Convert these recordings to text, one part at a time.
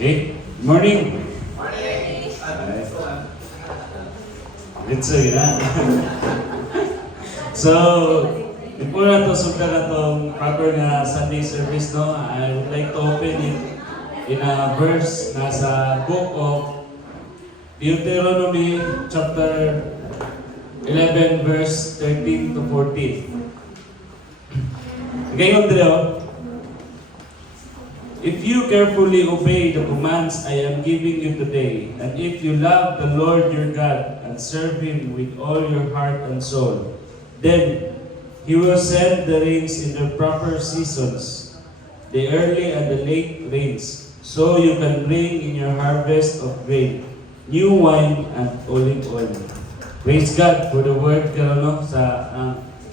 Okay, morning. Morning! Litso yun ha. So, before na to sundan na itong proper nga Sunday service, no, I would like to open it in a verse na sa book of Deuteronomy chapter 11 verse 13 to 14. Ngayon dito, if you carefully obey the commands I am giving you today, and if you love the Lord your God and serve Him with all your heart and soul, then He will send the rains in their proper seasons, the early and the late rains, so you can bring in your harvest of grain, new wine, and olive oil. Praise God for the word karon sa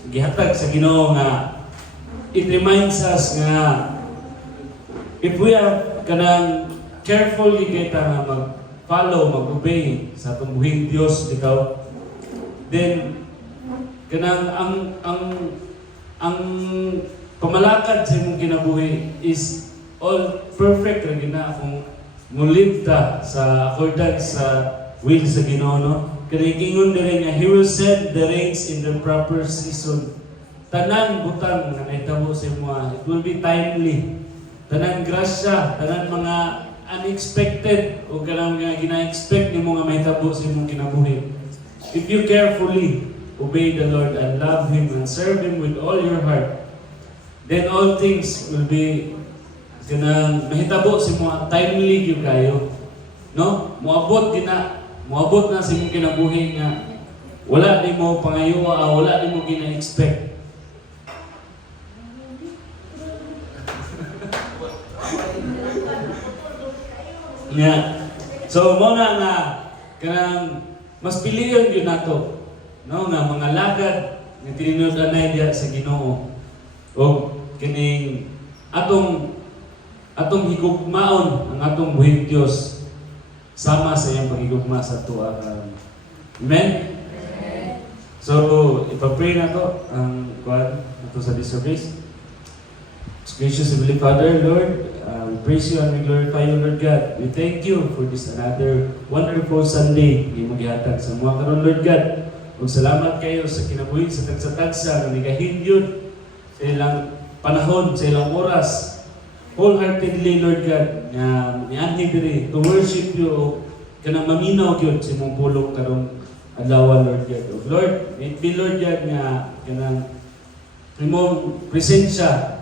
gihatag sa Ginoo nga it reminds us nga if we are kanang carefully kita nga mag-follow, mag-obey sa tumbuhing Dios ikaw, then kanang ang pamalakad sa imong kinabuhi is all perfect ra gina kung mulive ta sa accordance sa will sa Ginoo, no? Kaya gingon diri nga He will send the rains in the proper season. Tanan butang nga nahitabo sa imo, it will be timely. Tanan grasya, tanan mga unexpected o kanang mga gina-expect nimo nga mahitabo sa imong kinabuhi. If you carefully obey the Lord and love Him and serve Him with all your heart, then all things will be kanang mahitabo sa imong timely gyud kayo. No? Moabot na sa imong kinabuhi nga wala nimo pangayuwa, wala nimo gina-expect. Yeah. So mo na nga kanang mas piliyon gyud nato, no, nga mga lagad nga tinuod-anay diha sa Ginoo. O kining atong higugmaon ang atong buhing Dios sama sa iyang pagigugma sa tuwa karon. Amen. So ipa-pray na to ang kuan ato sa this service. Gracious Heavenly Father, Lord, we praise you and we glorify you, Lord God. We thank you for this another wonderful Sunday na maghihatag sa mga karon, Lord God. Ug salamat kayo sa kinabuhi sa tagsa-tagsa nga nagahinyod sa ilang panahon, sa ilang oras, wholeheartedly, Lord God, nga nianhi diri to worship you kanang maminaw gyud sa imong pulong karong adlaw, Lord God. Ug Lord, it be, Lord God, nga kanang imong presensya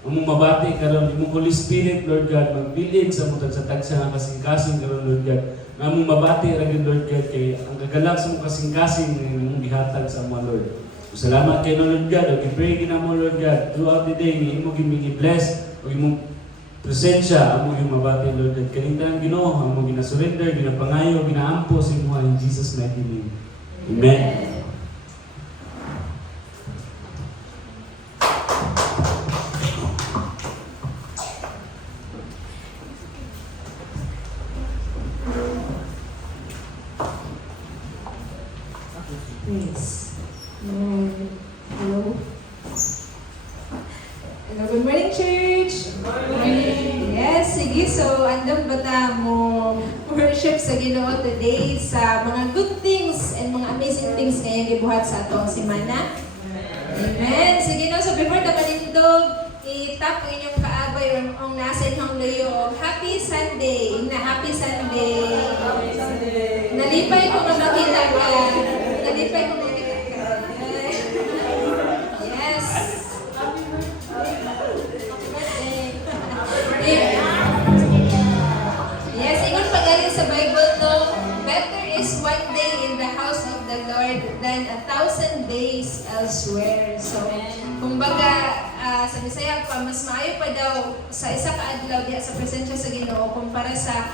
among mabati karon, imong Holy Spirit, Lord God, magbilin sa mutag sa tagsa nga kasing-kasing karon, Lord God. Nga among mabati ra gyud, Lord God, kay ang kagalak sa mong kasing-kasing nga imong gihatag sa mga Lord. Salamat kay Lord God, ug i-pray ginamo, Lord God, throughout the day nga imong gi-bless ug imong presensya among mabati, Lord God. Kaning Ginoo, among gina-surrender, ginapangayo, ginaampo sa imong in Jesus' mighty name. Amen. Praise. Hello. Hello, good morning, church. Good morning. Yes, sige. So, andam bata mo worship sa Ginoo today sa mga good things and mga amazing things ngayong gibuhat sa atong semana. Amen. Sige no, so before na panindog, itap ang inyong kaabay ang nasa inyong luyo. Happy Sunday. Happy Sunday. Happy Sunday! Nalipay ko na makita ka. Nalipay ko na makita ka. Yes. Happy birthday. Yes, ingon pagaling sa Bible to, better is one day in the house of the Lord than 1,000 days elsewhere. So, kumbaga, sa Bisaya pa, mas maayo pa daw sa isa ka adlaw diha sa presensya sa Ginoo kumpara sa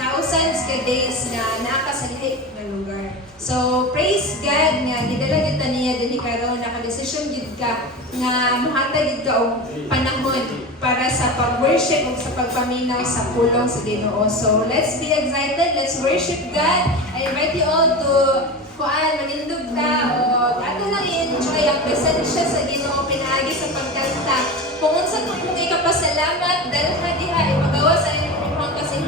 thousands ka days na nakasalihip na lugar. So, praise God nga gidala gyud ta niya dinhi karon, naka-decision gyud ka nga mohatag gyud ka og panahon para sa pag-worship ug sa pagpaminaw sa pulong sa Ginoo. So, let's be excited, let's worship God. I invite you all to manindog ta o ato lang i-enjoy ang presensya sa Ginoo pinaagi sa pagkanta. Kung unsa kung ikapasalamat dahil diha ipagawa sa imong kasing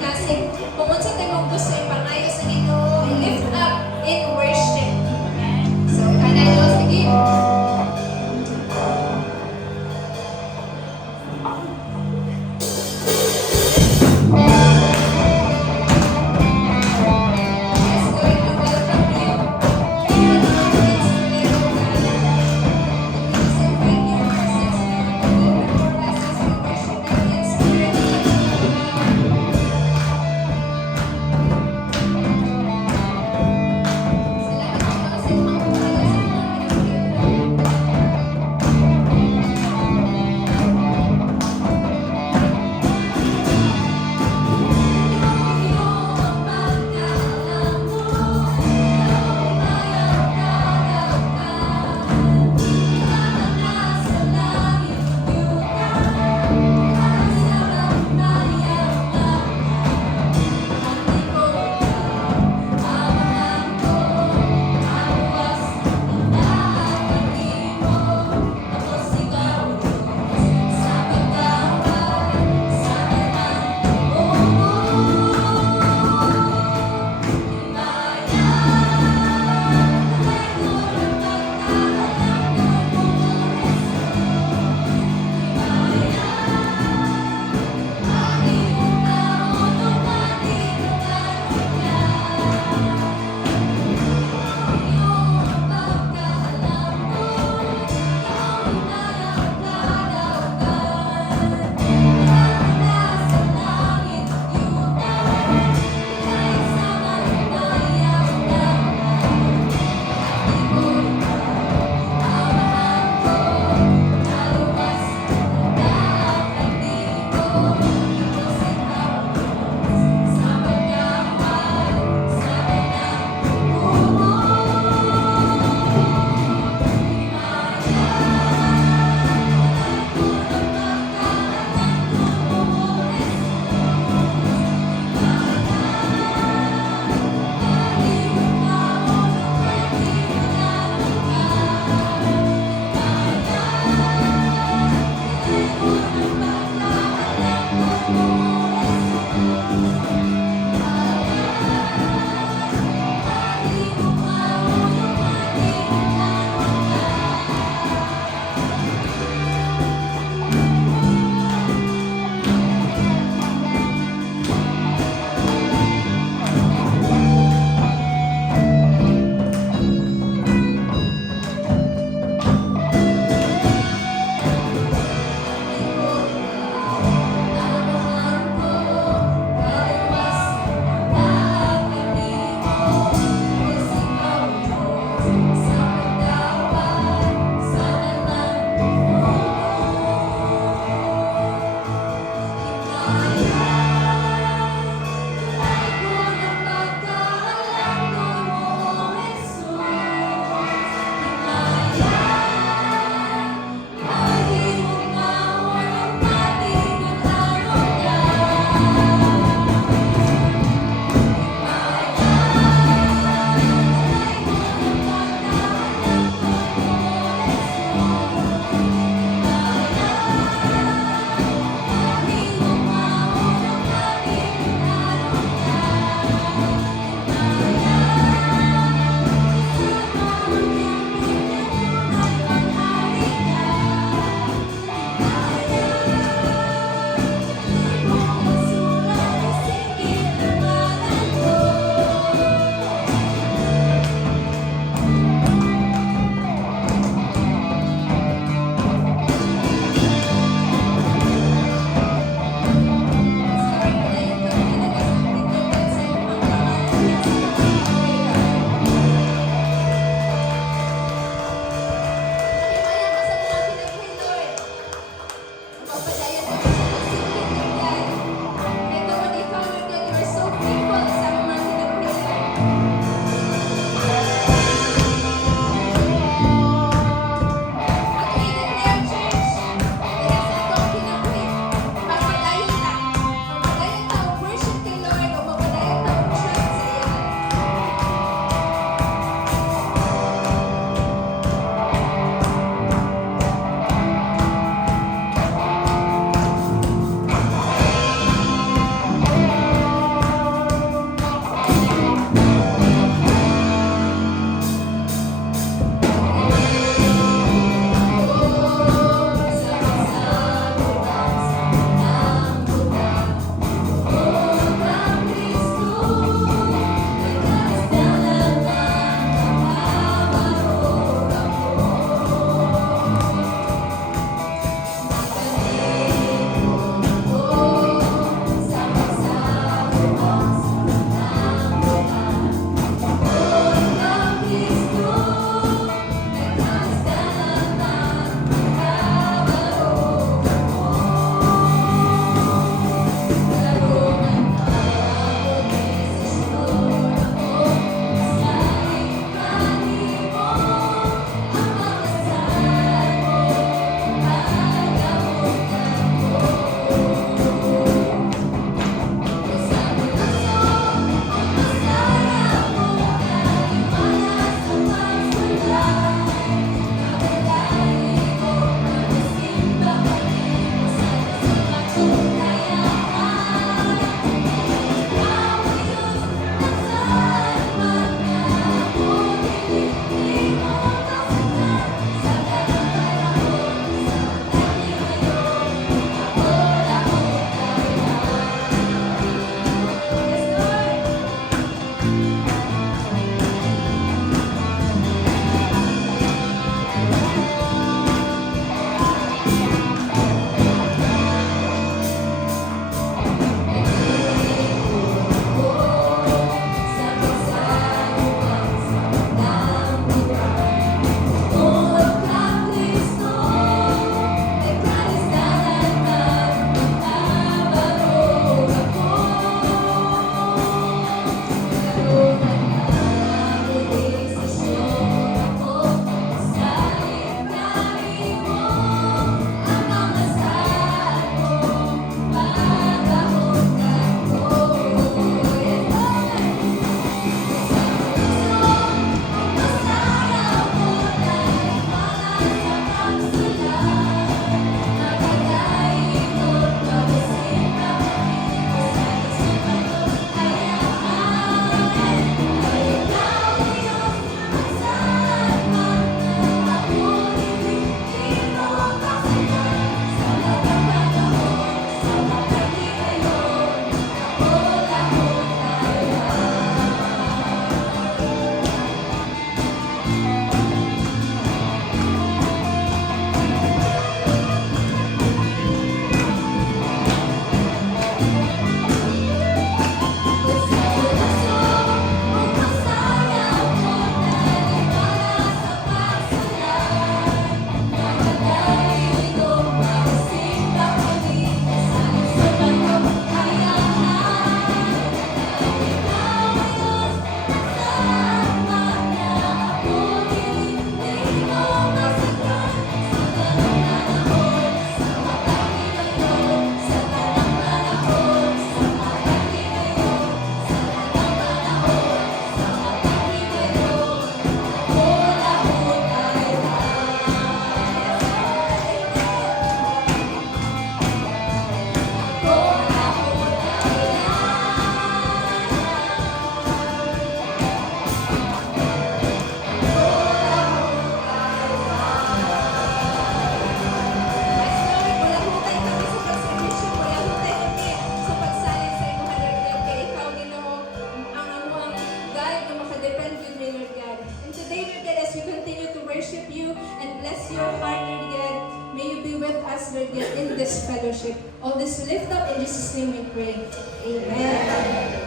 let's lift up in Jesus' name we pray. Amen.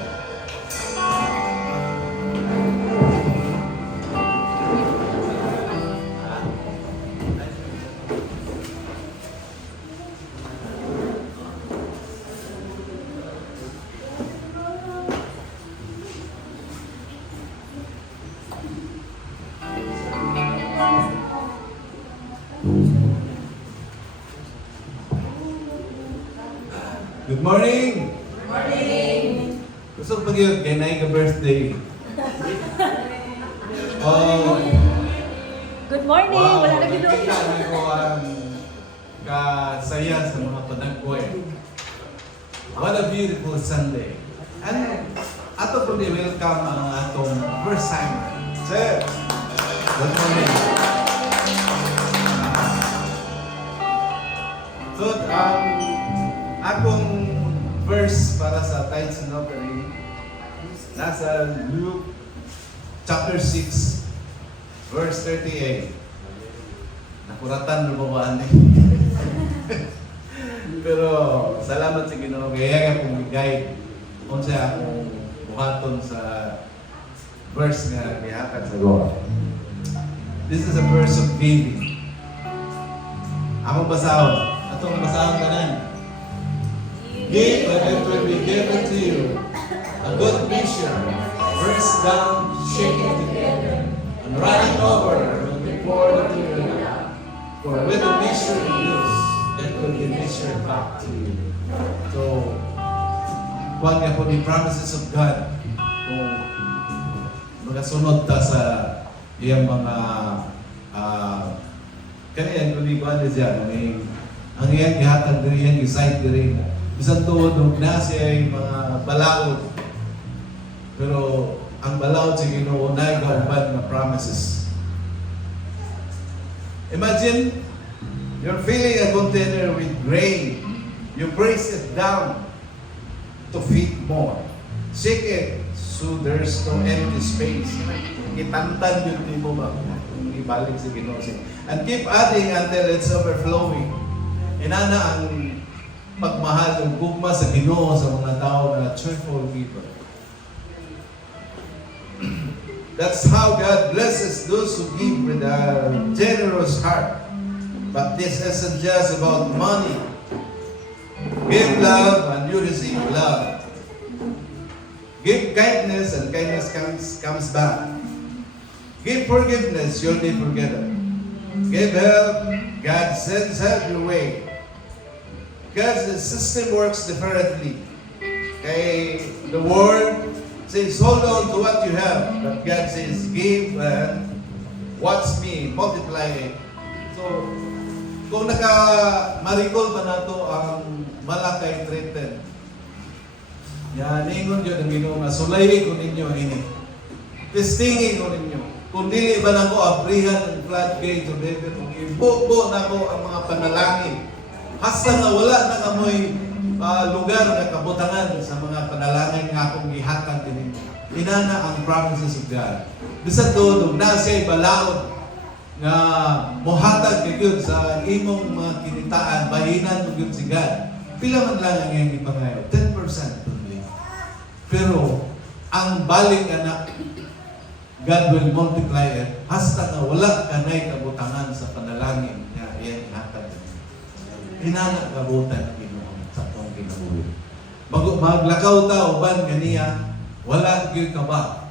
Good morning! Morning. Gusto ko pag-yun, kay Nay ka birthday. Oh, Good morning. wow! Wala na ginuot. Nakita ko ang kasaya sa mga panagkoy. What a beautiful Sunday. And ato po ni welcome ang atong first time. Sir! Good morning! So, akong verse para sa tithes and offering nasa Luke chapter 6 verse 38. Nakuratan mo ba ani? Pero salamat sa Ginoo kaya akong guide kung sa akong buhaton sa verse nga gihatag sa Lord. This is a verse of giving. Akong basahon. Atong basahon tanan. Give and it will be given to you. A good measure, pressed down, shaken together, and running over will be poured into your lap. For with the measure you use, it will be measured back to you. So, huwag niya po the promises of God kung magasunod ta sa iyang mga kaya kung ikuan din siya, ang iyang ihatag din, iyang isite din. Isang tuod na siya ay mga balaod. Pero ang balaod sa Ginoo na kauban na promises. Imagine, you're filling a container with grain. You press it down to fit more. Shake it so there's no empty space. Itantan yun di mo ba? Kung ibalik sa Ginoo. And keep adding until it's overflowing. Inana ang pagmahal ng gugma sa Ginoo sa mga tao na cheerful people. That's how God blesses those who give with a generous heart. But this isn't just about money. Give love and you receive love. Give kindness and kindness comes back. Give forgiveness, you'll be forgiven. Give help, God sends help your way. Because the system works differently. Okay, the world says, hold on to what you have. But God says, give and watch me, multiply it. So, kung naka-marikol pa na to ang Malakay 3:10. Yan, ingon yun ang Ginoo nga, sulayin ko ninyo ini. Testingin ko ninyo. Kung dili ba na ko abrihan ang floodgate of heaven, kung ibubo na ko ang mga panalangin, hasta nga wala na kamoy lugar na kabutangan sa mga panalangin nga akong gihatag din. Inana ang promises of God. Bisan doon, na siya'y balaod nga mohatag kayo sa imong mga kinitaan, bahinan mo yun si God. Pila man lang ang iyong ipangayo? 10% only. Pero, ang balik anak, God will multiply it hasta na wala ka na'y kabutangan sa panalangin nga iyang ihatag. Inana kabutan sa itong kinabuhi. Maglakaw ta uban ganiya, wala gyud ka ba?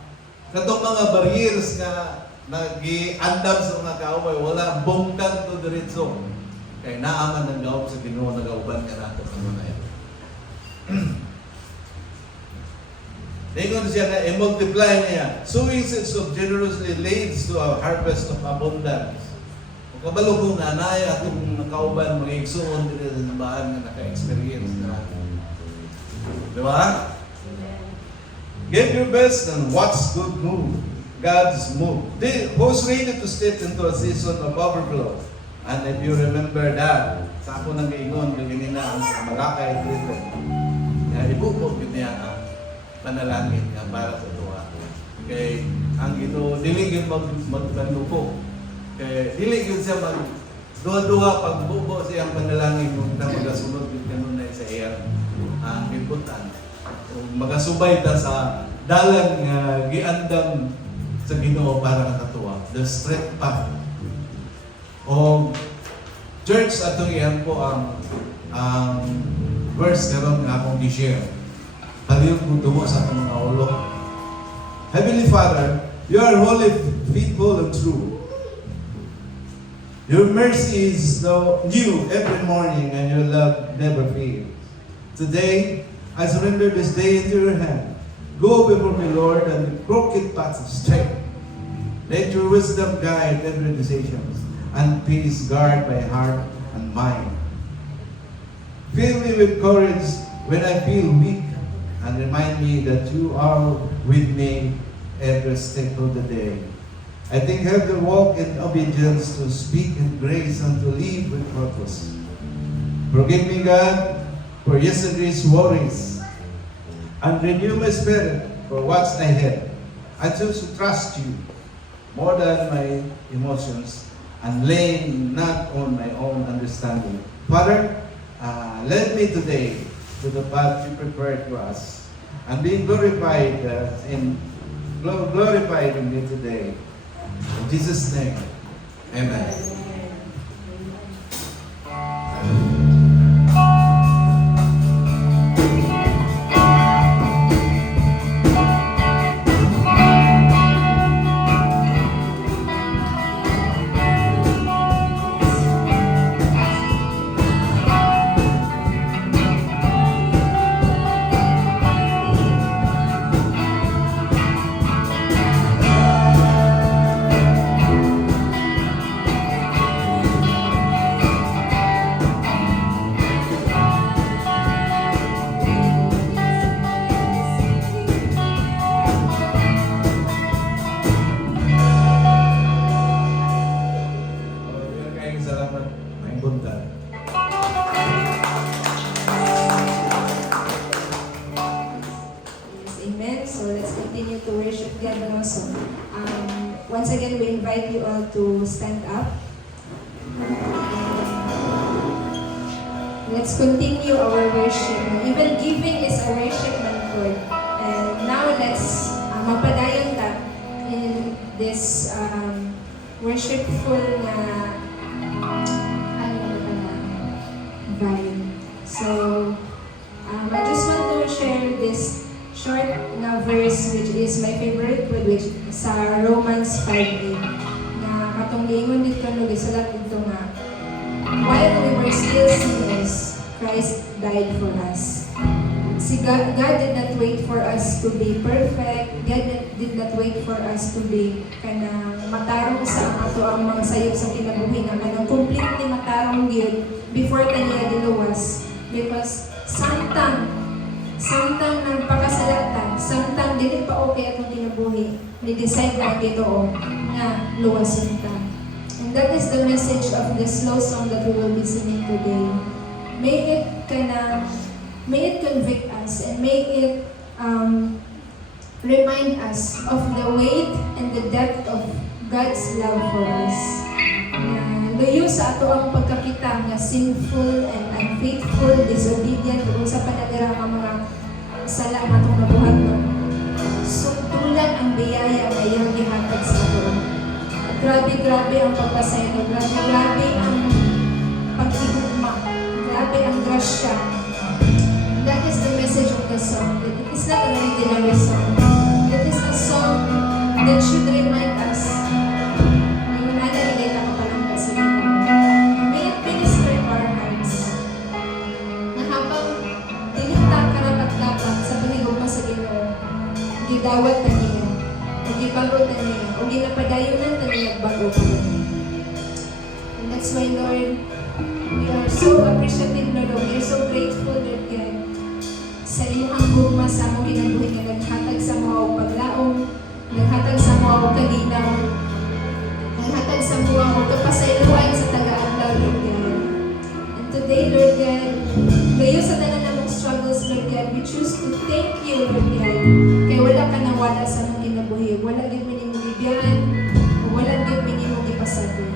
Katong mga barriers nga nag-andam sa mga kaaway, wala bungkag to diretso. Kay naaman ng gawp sa Ginoo nagauban ka nato kanunay. Ingon siya na i-multiply niya. Sowing seeds of generously leads to a harvest of abundance. Kung kabalo kong nanay at kung nakauban, mga igsuon din sa sambahan na naka-experience na. Di ba? Give your best and watch good move. God's move. Who's ready to step into a season of overflow? And if you remember that, sa ako nang ingon, ganyan na ang Malakay 3:10. Ibubog yun niya ang panalangin nga para sa tuwa. Kay ang Ginoo dili gyud magbanduko. Kay dili gyud siya Duha-duha pagbubo siyang panalangin kung na magasunod yung kanunay sa iyang ibutan. Kung magasubay ta sa dalan nga giandam sa Ginoo para nakatuwa. The straight path. O church atong iyan po ang verse karon nga akong gi-share. Haliyong kung tumo sa atong mga ulo. Heavenly Father, you are holy, faithful, and true. Your mercy is new every morning, and your love never fails. Today, I surrender this day into your hand. Go before me, Lord, and the crooked paths straight. Let your wisdom guide every decision, and peace guard my heart and mind. Fill me with courage when I feel weak, and remind me that you are with me every step of the day. I think help to walk in obedience, to speak in grace, and to live with purpose. Forgive me, God, for yesterday's worries, and renew my spirit for what's ahead. I choose to trust you more than my emotions, and lean not on my own understanding. Father, lead me today to the path you prepared for us, and be glorified glorified in me today. In Jesus' name, amen. Amen. So let's continue to worship God also. Once again, we invite you all to stand up. Let's continue our worship. Even giving is a worship ng Lord. And now let's magpadayon ta in this worshipful na vibe. So I just want to share this short na verse which is my favorite which sa Romans 5:8 na katong giingon dito no gisulat dito nga while we were still sinners Christ died for us. God did not wait for us to be perfect. God did not wait for us to be kanang matarong sa ato ang mga sayop sa kinabuhi nga kanang completely matarong gyud before kaniya diluwas because samtang nagpakasalatan, samtang dili pa okay atong kinabuhi, ni-decide na Ginoo nga luwason ta. And that is the message of the slow song that we will be singing today. May it convict us and may it remind us of the weight and the depth of God's love for us. Luyo sa ato ang pagkakita nga sinful and unfaithful, disobedient, ug sa panadira ang mga sala nga itong nabuhat no. Sumtulan ang biyaya nga iyang gihatag sa ato. Grabe ang pagpasaylo, grabe ang pag-igugma, grabe ang grasya. That is the message of the song. It is not an ordinary song. It is a song that should remind us gidawat na niya, o gibagot na niya, o ginapadayonan na niya nagbago pa rin. And that's why, Lord, we are so appreciative, Lord. We are so grateful, Lord God, sa inyong gugma sa among ginabuhi nga naghatag sa mga o paglaong, naghatag sa mga o kaginaw, naghatag sa mga o kapasayluan sa taga-adlaw, Lord God. And today, Lord God, layo sa tanan namong struggles, Lord God, we choose to thank you, Lord God. Kaya wala ka nang wala sa mong kinabuhi. Wala din minimong bibiyaan, o wala din minimong ipasabi.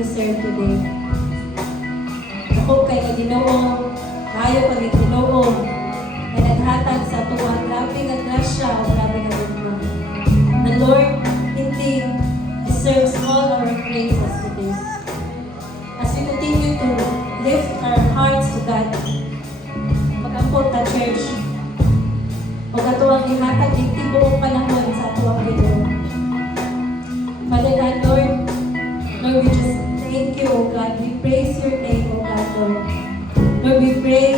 we serve today. Ako kay Ginoo, kayo kay Ginoo, na naghatag sa tuwa, grabe nga grasya, grabe nga gugma. The Lord indeed deserves all our praises today. As we continue to lift our hearts to God, pag-ampot ta church, pag ato ang ihatag yung tibuong panahon sa ato ang Ginoo. Father God, Lord, we just thank you, O God. We praise your name, O God, Lord. Lord, we pray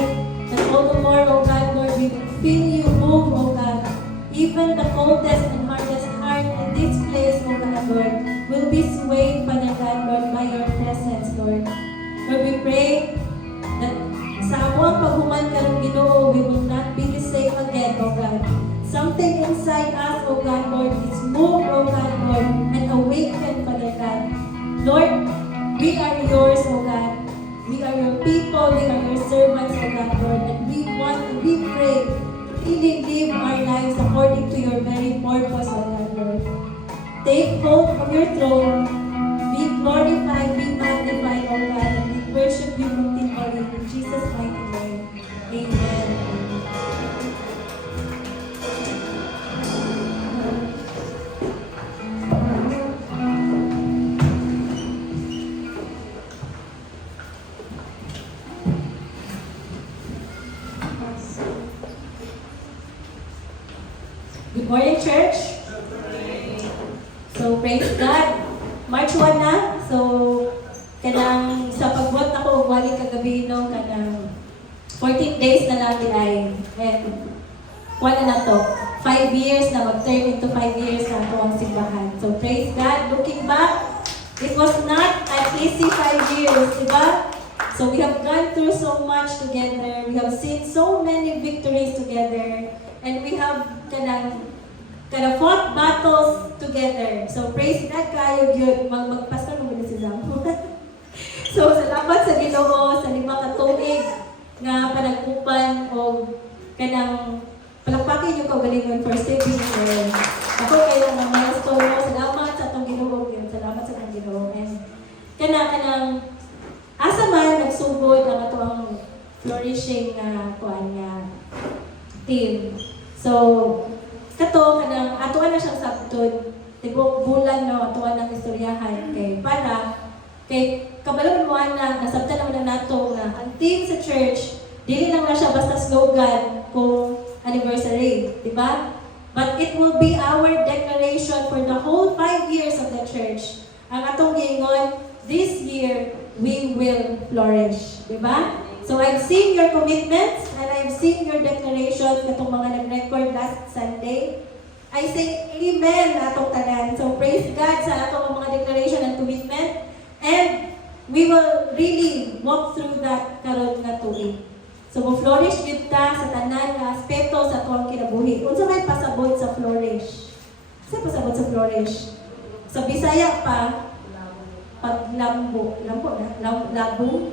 that all the more, O God, Lord, we will feel you move, O God. Even the coldest and hardest heart in this place, O God, Lord, will be swayed, Father God, Lord, by your presence, Lord. Lord, we pray that sa among paghuman karong Ginoo, we will not be the same again, O God. Something inside us, O God, Lord, is moved, O God, Lord, and awakened, Father God. Lord, we are yours, O God. We are your people, we are your servants, O God, Lord, and we pray to really live our lives according to your very purpose, O God, Lord. Take hold of your throne, be glorified, be magnified, O God, and we worship you continually in Jesus' mighty name. Amen. Good morning, church. So, praise God. March 1 na. So, kanang sa pagbuhat na ko, wali kagabi, no, kanang 14 days na lang ay. And, wala na to. 5 years na mag-turn into 5 years na ito ang simbahan. So, praise God. Looking back, it was not an easy 5 years, diba? So, we have gone through so much together. We have seen so many victories together. And we have kind of fought battles together. So praise God kayo gyud magpastor mo si Zam. So salamat sa Ginoo sa 5 ka tuig nga panagkupan og kanang palakpakin yung kaugalingon for saving me. Ako kayo nga milestone mo. Salamat sa atong Ginoo gyud. Salamat sa atong Ginoo. And kanang asa man nagsugod ang atong flourishing nga kuan nga team. So, kato kanang atuan na siyang sabtod, tibok bulan no atuan ng istoryahan kay para kay kabalo mo na nasabtan naman na nato nga ang team sa church dili lang na siya basta slogan kung anniversary, di ba? But it will be our declaration for the whole 5 years of the church. Ang atong giingon, this year we will flourish, di ba? So I've seen your commitments and I've seen your declarations katong mga nag-record last Sunday. I say amen na atong tanan. So praise God sa atong mga declaration and commitment. And we will really walk through that karon nga tuig. So mo-flourish gyud ta sa tanan nga aspeto sa atong kinabuhi. Unsa may pasabot sa flourish? Sa pasabot sa flourish? Sa Bisaya pa paglambo, labo,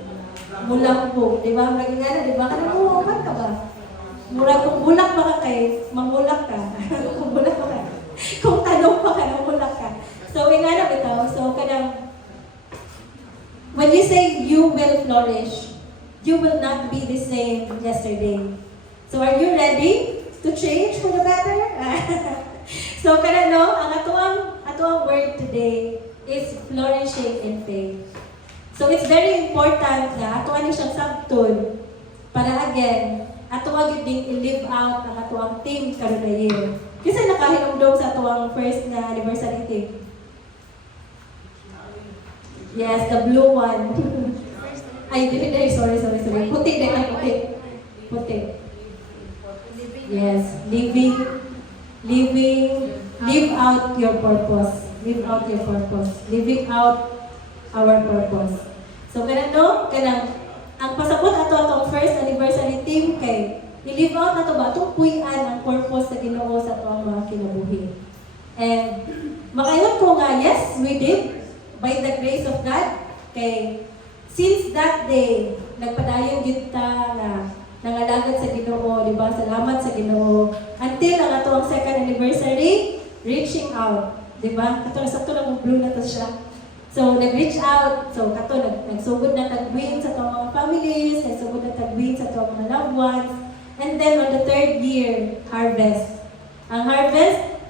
mulambo, di ba? Magigana, di ba? Kanang umuupan ka ba? Mura, kung bulak ba ka kay, mangulak ka. Kung bulak ba ka. Kung tanong pa ka, mangulak ka. So, ingana bitaw. So, kanang, when you say you will flourish, you will not be the same yesterday. So, are you ready to change for the better? So, kanang no, ang atuang word today is flourishing in faith. So it's very important na ato ani siyang sabton para again ato gyud ding i-live out ang atuang team karon na year. Kasi nakahinumdom sa atuang first na anniversary team. Yes, the blue one. Ay, sorry. Puti din ang puti. Yes, live out your purpose. Live out your purpose. Living out our purpose. So, kanang ang pasabot ato atong first anniversary team kay i-live out na to ba itong puyan ang purpose sa Ginoo sa atong mga kinabuhi. And makaingon ko nga, yes, we did by the grace of God. Kay since that day, nagpadayon gyud ta na nangalagad sa Ginoo, di ba? Salamat sa Ginoo. Until ang atong second anniversary, reaching out, di ba? Katong sakto lang blue na to siya. So, nag-reach out. So, kato, nagsugod na tag-win sa itong mga families, nagsugod na tag-win sa itong mga loved ones. And then, on the third year, harvest. Ang harvest,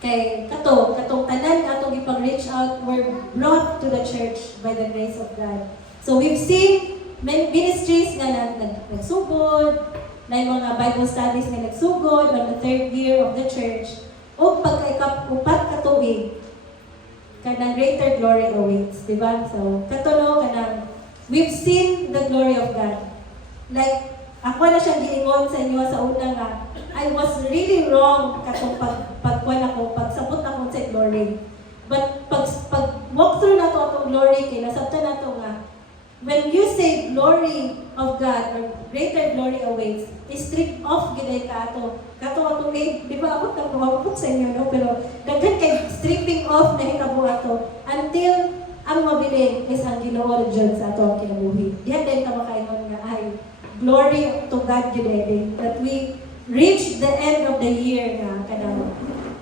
kay katong tanan nga atong ipag-reach out were brought to the church by the grace of God. So we've seen many ministries nga nagsugod, na yung mga Bible studies nga nagsugod on the third year of the church, o pagka-upat katuig, kanang greater glory awaits, di ba? So, katulo kanang, we've seen the glory of God. Like, ako na siyang giingon sa inyo sa una nga, I was really wrong katong pagkuan ako, pagsabot ako sa glory. But pag walk through na to atong glory, kay nasabtan na to nga, when you say glory of God or greater glory awaits, strip off gid ka ato. Kato atong di ba abot na ko sa inyo no, pero daghan kay stripping off na hitabo ato until ang mabilin is ang Ginoo Diyon sa ato ang kinabuhi. Diha din ka makaingon nga ay glory to God gid that we reach the end of the year nga kanang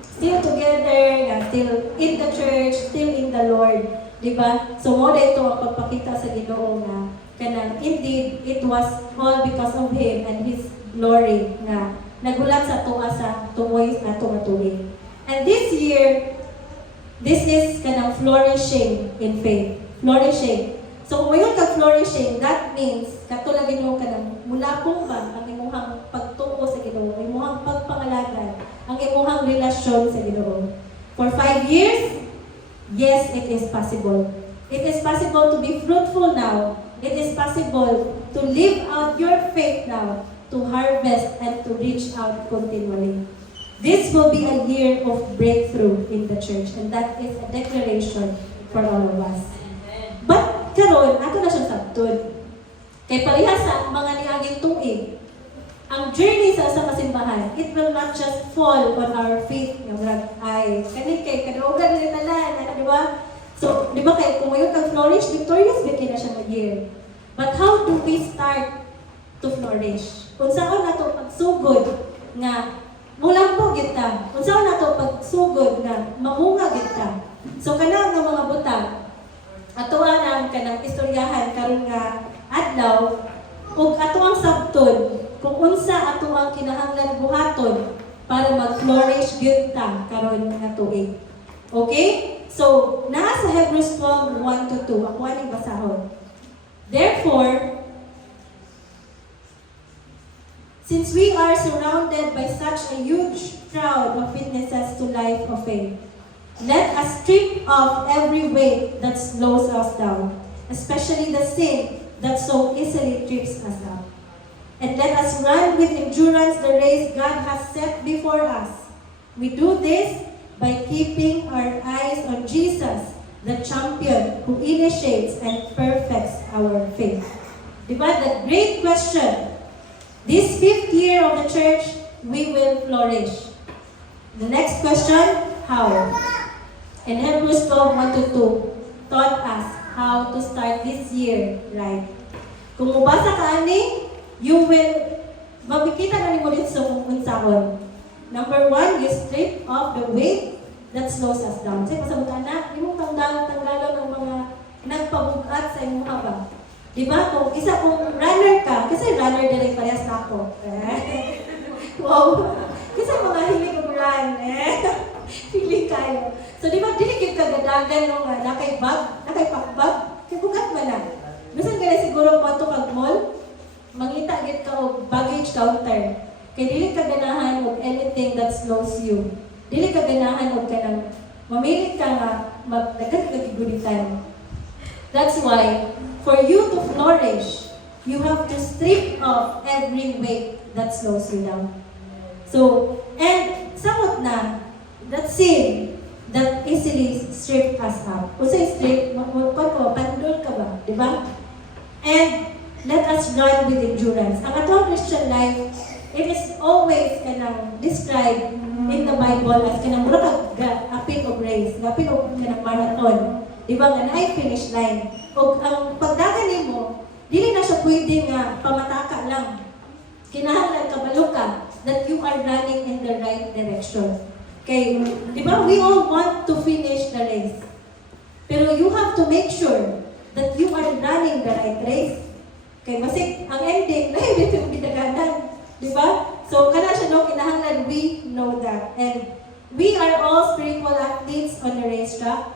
still together, nga still in the church, still in the Lord, di ba? So mo dito ang pagpakita sa Ginoo nga kanang indeed it was all because of Him and His glory nga nagulat sa tuwa sa tumoy ato nga tuig. And this year, this is kanang flourishing in faith. Flourishing. So kung mayroon ka flourishing, that means katulad Ginoo kanang mula pong ba ang imuhang pagtuo sa Ginoo, ang imuhang pagpangalagan, ang imuhang relasyon sa Ginoo. For 5 years, yes, it is possible. It is possible to be fruitful now. It is possible to live out your faith now, to harvest and to reach out continually. This will be a year of breakthrough in the church, and that is a declaration for all of us. But karon, ato na siyang sabtod. Kay parehas sa mga niaging tuig, ang journey sa kasimbahan, it will not just fall on our feet. Yung ay, kay kadaugan nila talan, di ba? So, di ba kay kung mayroon kang flourish, victorious bigyan na siya mag-year. But how do we start to flourish? Kung saan na ito pagsugod nga mulang po kita. Kung saan na ito pagsugod nga mamunga kita. So, kanang nga mga butang, atuan ang kanang istoryahan karon nga adlaw ug ato ang sabton kung unsa ato ang kinahanglan buhaton para mag-flourish gyud ta karon nga tuig. Okay? So, naa sa Hebrews 12:1-2, ako aning basahon. Therefore, since we are surrounded by such a huge crowd of witnesses to life of faith, let us strip off every weight that slows us down, especially the sin that so easily trips us up. And let us run with endurance the race God has set before us. We do this by keeping our eyes on Jesus, the champion who initiates and perfects our faith. Diba? The great question, this 5th year of the church, we will flourish. The next question, how? And Hebrews 12:1-2 taught us how to start this year right. Kung mubasa ka ani, you will makikita na ni mo dito sa kung unsahon. Number 1, you strip off the weight that slows us down. Kasi pasabutan na, di mo tanggalan ng mga nagpabugat sa imong haba. Diba? Kung isa kung runner ka, kasi runner din parehas na ako. Wow! Kasi mga hilig kong run. Hilig kayo. So di ba, diligid ka gadagan nung nakay-pakbag, kay bugat man na. Bisan ka na siguro pa ito kag-mall, mangita git ka og baggage counter. Kay dili ka ganahan og anything that slows you. Dili ka ganahan og kanang mamilit ka nga nagkagigulitan. That's why, for you to flourish, you have to strip off every weight that slows you down. So, and samot na, that sin that easily strip us up. Kung sa strip, pandol ka ba? Diba? And let us run with endurance. Ang atong Christian life, it is always kanang described in the Bible as kanang mura kag apil og race, apil og kanang marathon. Diba nga na finish line. O ang pagdagan nimo, dili na siya pwede nga pamataka lang. Kinahanglan kabalo ka that you are running in the right direction. Okay, diba we all want to finish the race. Pero you have to make sure that you are running the right race. Kay basig ang ending na hindi yung gidaganan, di ba? So kana siya no kinahanglan we know that, and we are all spiritual athletes on the racetrack,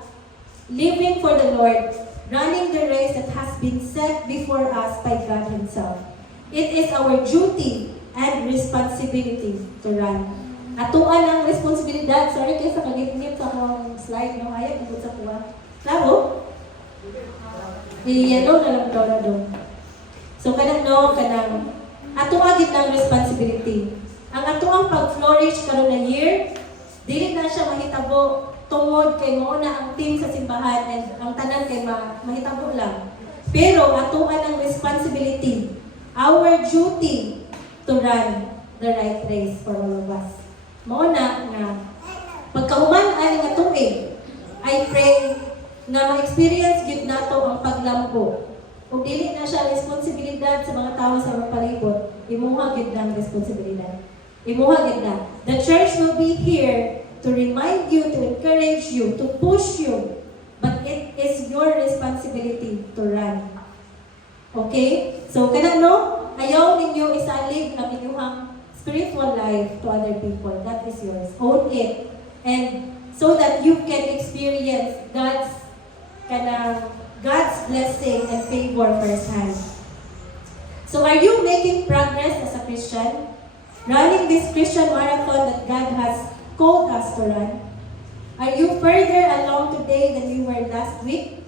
living for the Lord, running the race that has been set before us by God Himself. It is our duty and responsibility to run. Atuan ang responsibilidad. Sorry kayo sa kagitnit sa akong slide, no? Ayaw kung sa kuha. Klaro? I-yellow na lang daw na doon. So, kanang no, kanang atuan gid lang responsibility. Ang atuang pag-flourish karon na year, dili na siya mahitabo tungod kay mao na ang team sa simbahan and ang tanan kay mahitabo lang. Pero atuan ang responsibility, our duty to run the right race for all of us. Mao na nga pagkahuman ani nga tuig, I pray na ma-experience gid nato ang paglambo. Kung dili na siya responsibilidad sa mga tao sa mga palibot, imuha gid na ang responsibilidad. Imuha gid na. The church will be here to remind you, to encourage you, to push you. But it is your responsibility to run. Okay? So, kana no? Ayaw ninyo isalig ang inyong spiritual life to other people. That is yours. Own it. And so that you can experience God's blessing and favor firsthand. So, are you making progress as a Christian? Running this Christian marathon that God has called us to run? Are you further along today than you were last week,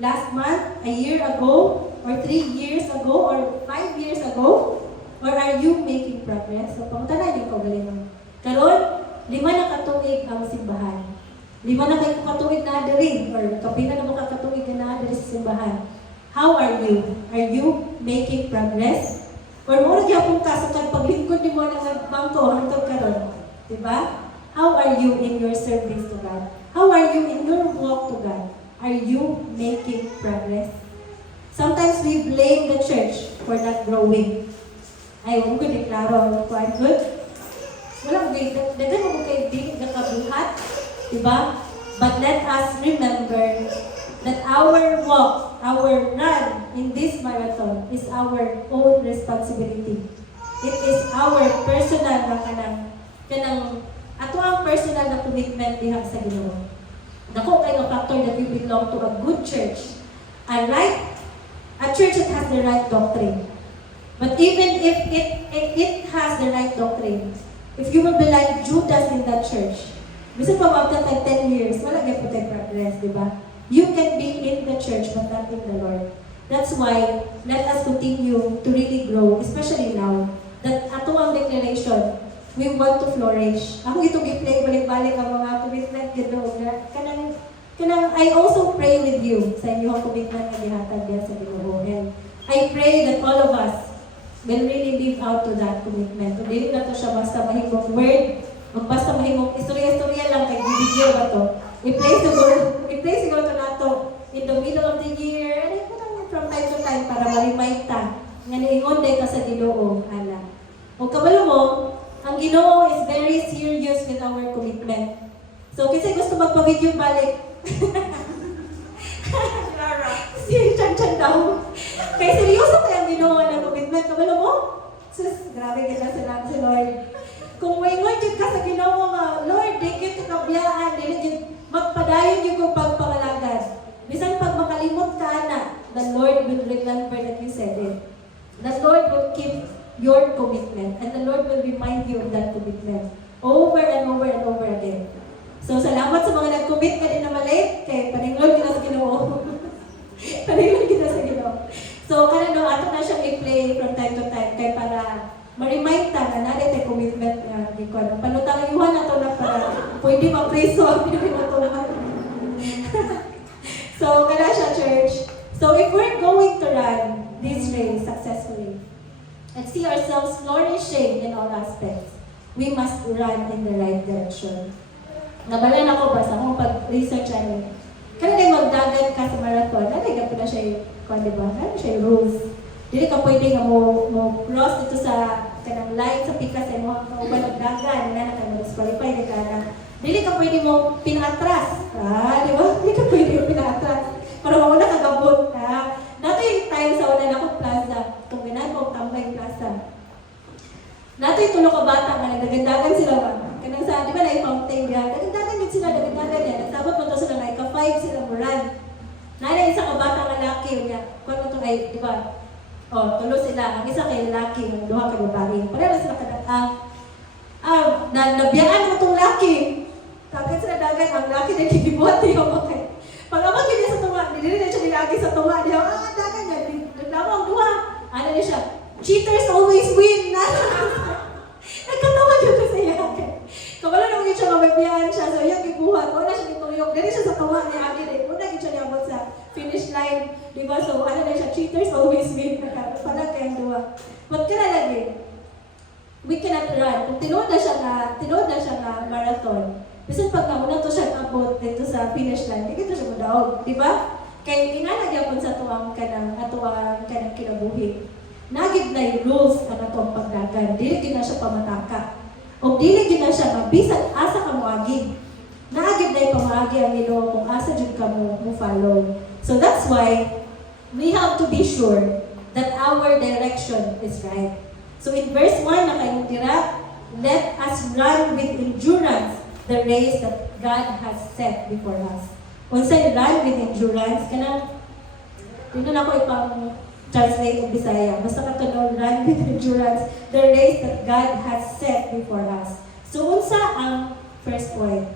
last month, a year ago, or 3 years ago, or 5 years ago? Or are you making progress? So, pangutanan yung kagalingon. Karon, 5 na katuig ang simbahan. 5 na kayo katuig na adiri, or kapila na mga katuig na adiri sa simbahan. How are you? Are you making progress? Or mo rin akong kasukad paglingkod ni mo ng bangko hangtod karon, di ba? How are you in your service to God? How are you in your walk to God? Are you making progress? Sometimes we blame the church for not growing. Ay, huwag ko deklaro, I'm good. Walang way, dagan mo kayo din, nakabuhat, di ba? But let us remember that our walk, our run in this marathon is our own responsibility. It is our personal na kanang ato ang personal na commitment diha sa Ginoo. Dako kay nga factor that you belong to a good church, a church that has the right doctrine. But even if it has the right doctrine, if you will be like Judas in that church, bisan pa after 10 years, wala gyud po tayo progress, di ba? You can be in the church but not in the Lord. That's why let us continue to really grow, especially now that ato ang declaration, we want to flourish. Ako itong i-play balik-balik ang mga commitment dito na kanang I also pray with you sa inyong commitment na gihatag diyan sa Ginoo. And I pray that all of us will really live out to that commitment. Hindi na to siya basta mahimong word, basta mahimong istorya-istorya lang kay video ba to. I-play siguro to nato in the middle of the year, and from time to time para ma-remind ta nga niingon day ka sa Ginoo, ana. O kabalo mo, ang Ginoo is very serious with our commitment. So kasi gusto magpa-video balik. Si Chan daw. Kaya seryoso kaya ang Ginoo ng commitment. Kabalo mo? Sus, grabe kita sa lang si Lord. Kung may ngon ka sa Ginoo nga, Lord, di kita kabiyaan, di magpadayon yung kong pagpangalagad. Bisan pag makalimot ka na, the Lord will remember that you said it. The Lord will keep your commitment, and the Lord will remind you of that commitment over and over and over again. So, salamat sa mga nag-commit ka din na malate, kay paninglod kita sa Ginoo. Paninglod kita sa Ginoo. So, kanino, ato na siyang i-play from time to time, kay para ma-remind ta na natin tayo commitment na di ko. Palutang iwan na to na para pwede ma-preso, pwede matuman. So, kana siya, church. So, if we're going to run this race successfully and see ourselves flourishing in all aspects, we must run in the right direction. Nabalan ako ba sa akong pag-research ano, kaya na magdagan ka sa marathon, nalagyan ko na siya yung, di ba? Ano siya yung rules. Dili ka pwede nga mo cross dito sa kanang line sa pikas ay mo kauban og dagan na naka disqualify ka na Dili ka pwede mo pinatras. Di ba? Dili ka pwede mo pinatras. Para mauna ka gabot. Nato yung time sa una na akong plaza. Itong ganan ko, tambay plaza. Nato yung tulo ka bata na nagdagandagan sila ba? Kanang sa, di ba na yung fountain yan? Dagandagan din sila, dagandagan yan. Nagsabot mo to sila na ika-5 sila moran. Nana isa ka bata nga laki niya. Kung ano to ay, di ba? Tulo sila. Ang isa kay lalaki, ang duha kay babae. Pareho sila nabiyaan mo itong laki. Kagad sila dagan, ang laki na kikibuhat niya mo kay. Pag-amag niya sa tunga, hindi na siya nilagi sa tunga niya. Dagan niya, naglama ang duha. Ano niya siya? Cheaters always win. Nagkatawa niya ko sa iya. Kabalo naman yun siya, mabibiyaan siya. So, yung kibuhat, wala siya nituyok. Dali siya sa tunga niya. Agad eh. Una siya niyabot sa finish line. Diba? So, ano na siya? Cheaters always win. Palag kayang duha. But kaya lagi, we cannot run. Kung tinood na siya nga marathon, bisan pag nauna to siya abot dito sa finish line, hindi to siya madaog, di ba? Kaya inanagyan sa atuang kanang kinabuhi. Nagid na yung rules ang atong pagdagan. Dili gid na siya pamataka. O dili gid na siya mabisan asa ka moagi. Nagid na yung pamagi ang Ginoo kung asa jud ka mo follow. So that's why we have to be sure that our direction is right. So in verse 1, nakayong tira, let us run with endurance the race that God has set before us. Unsay run with endurance, kanang, dito na ako ipang-translate ng Bisaya. Basta katanong, run with endurance the race that God has set before us. So unsa ang first point?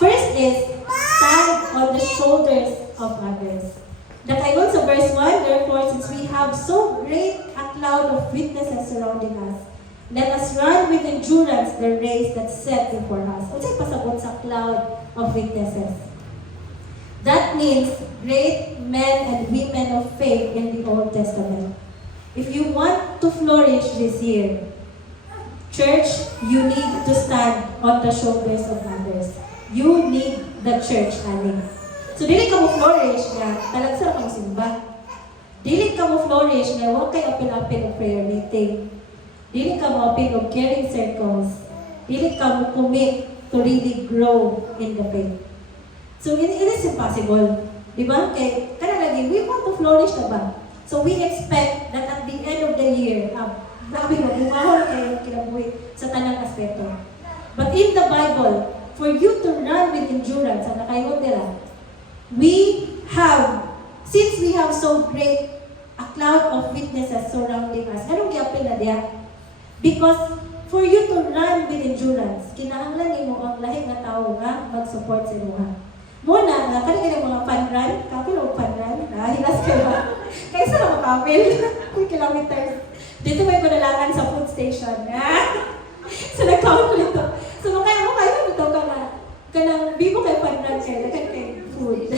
First is, stand on the shoulders of others. Nakaingon sa verse 1, therefore, since we have so great a cloud of witnesses surrounding us, let us run with endurance the race that's set before us. Unsay pasabot sa cloud of witnesses? That means great men and women of faith in the Old Testament. If you want to flourish this year, church, you need to stand on the shoulders of others. You need the church, ani. So, dili ka mo flourish nga, talagsara ka mo simba. Dili ka mo flourish nga, huwag kay apil-apil of prayer meeting. Dili ka mo apil of caring circles. Dili ka mo commit to really grow in the faith. So, it is impossible. Diba? Kaya, lagi, we want to flourish na ba? So, we expect that at the end of the year, grabe mo, bumahol kayo kinabuhi sa tanang aspeto. But in the Bible, for you to run with endurance, ang nakaingon nila, since we have so great a cloud of witnesses surrounding us, anong giapil na diya? Because for you to run with endurance, kinahanglan nimo ang lahi nga tawo nga mag-support sa imuha. Muna, kani ka mga fun run, kapil o fun run, hilas ka ba? Kaysa na makapil, 2 kilometers. Dito may panalangan sa food station. So nag-count ko nito. So kaya mo kayo ito ka na, kanang bibo kay fun run kayo, kay food.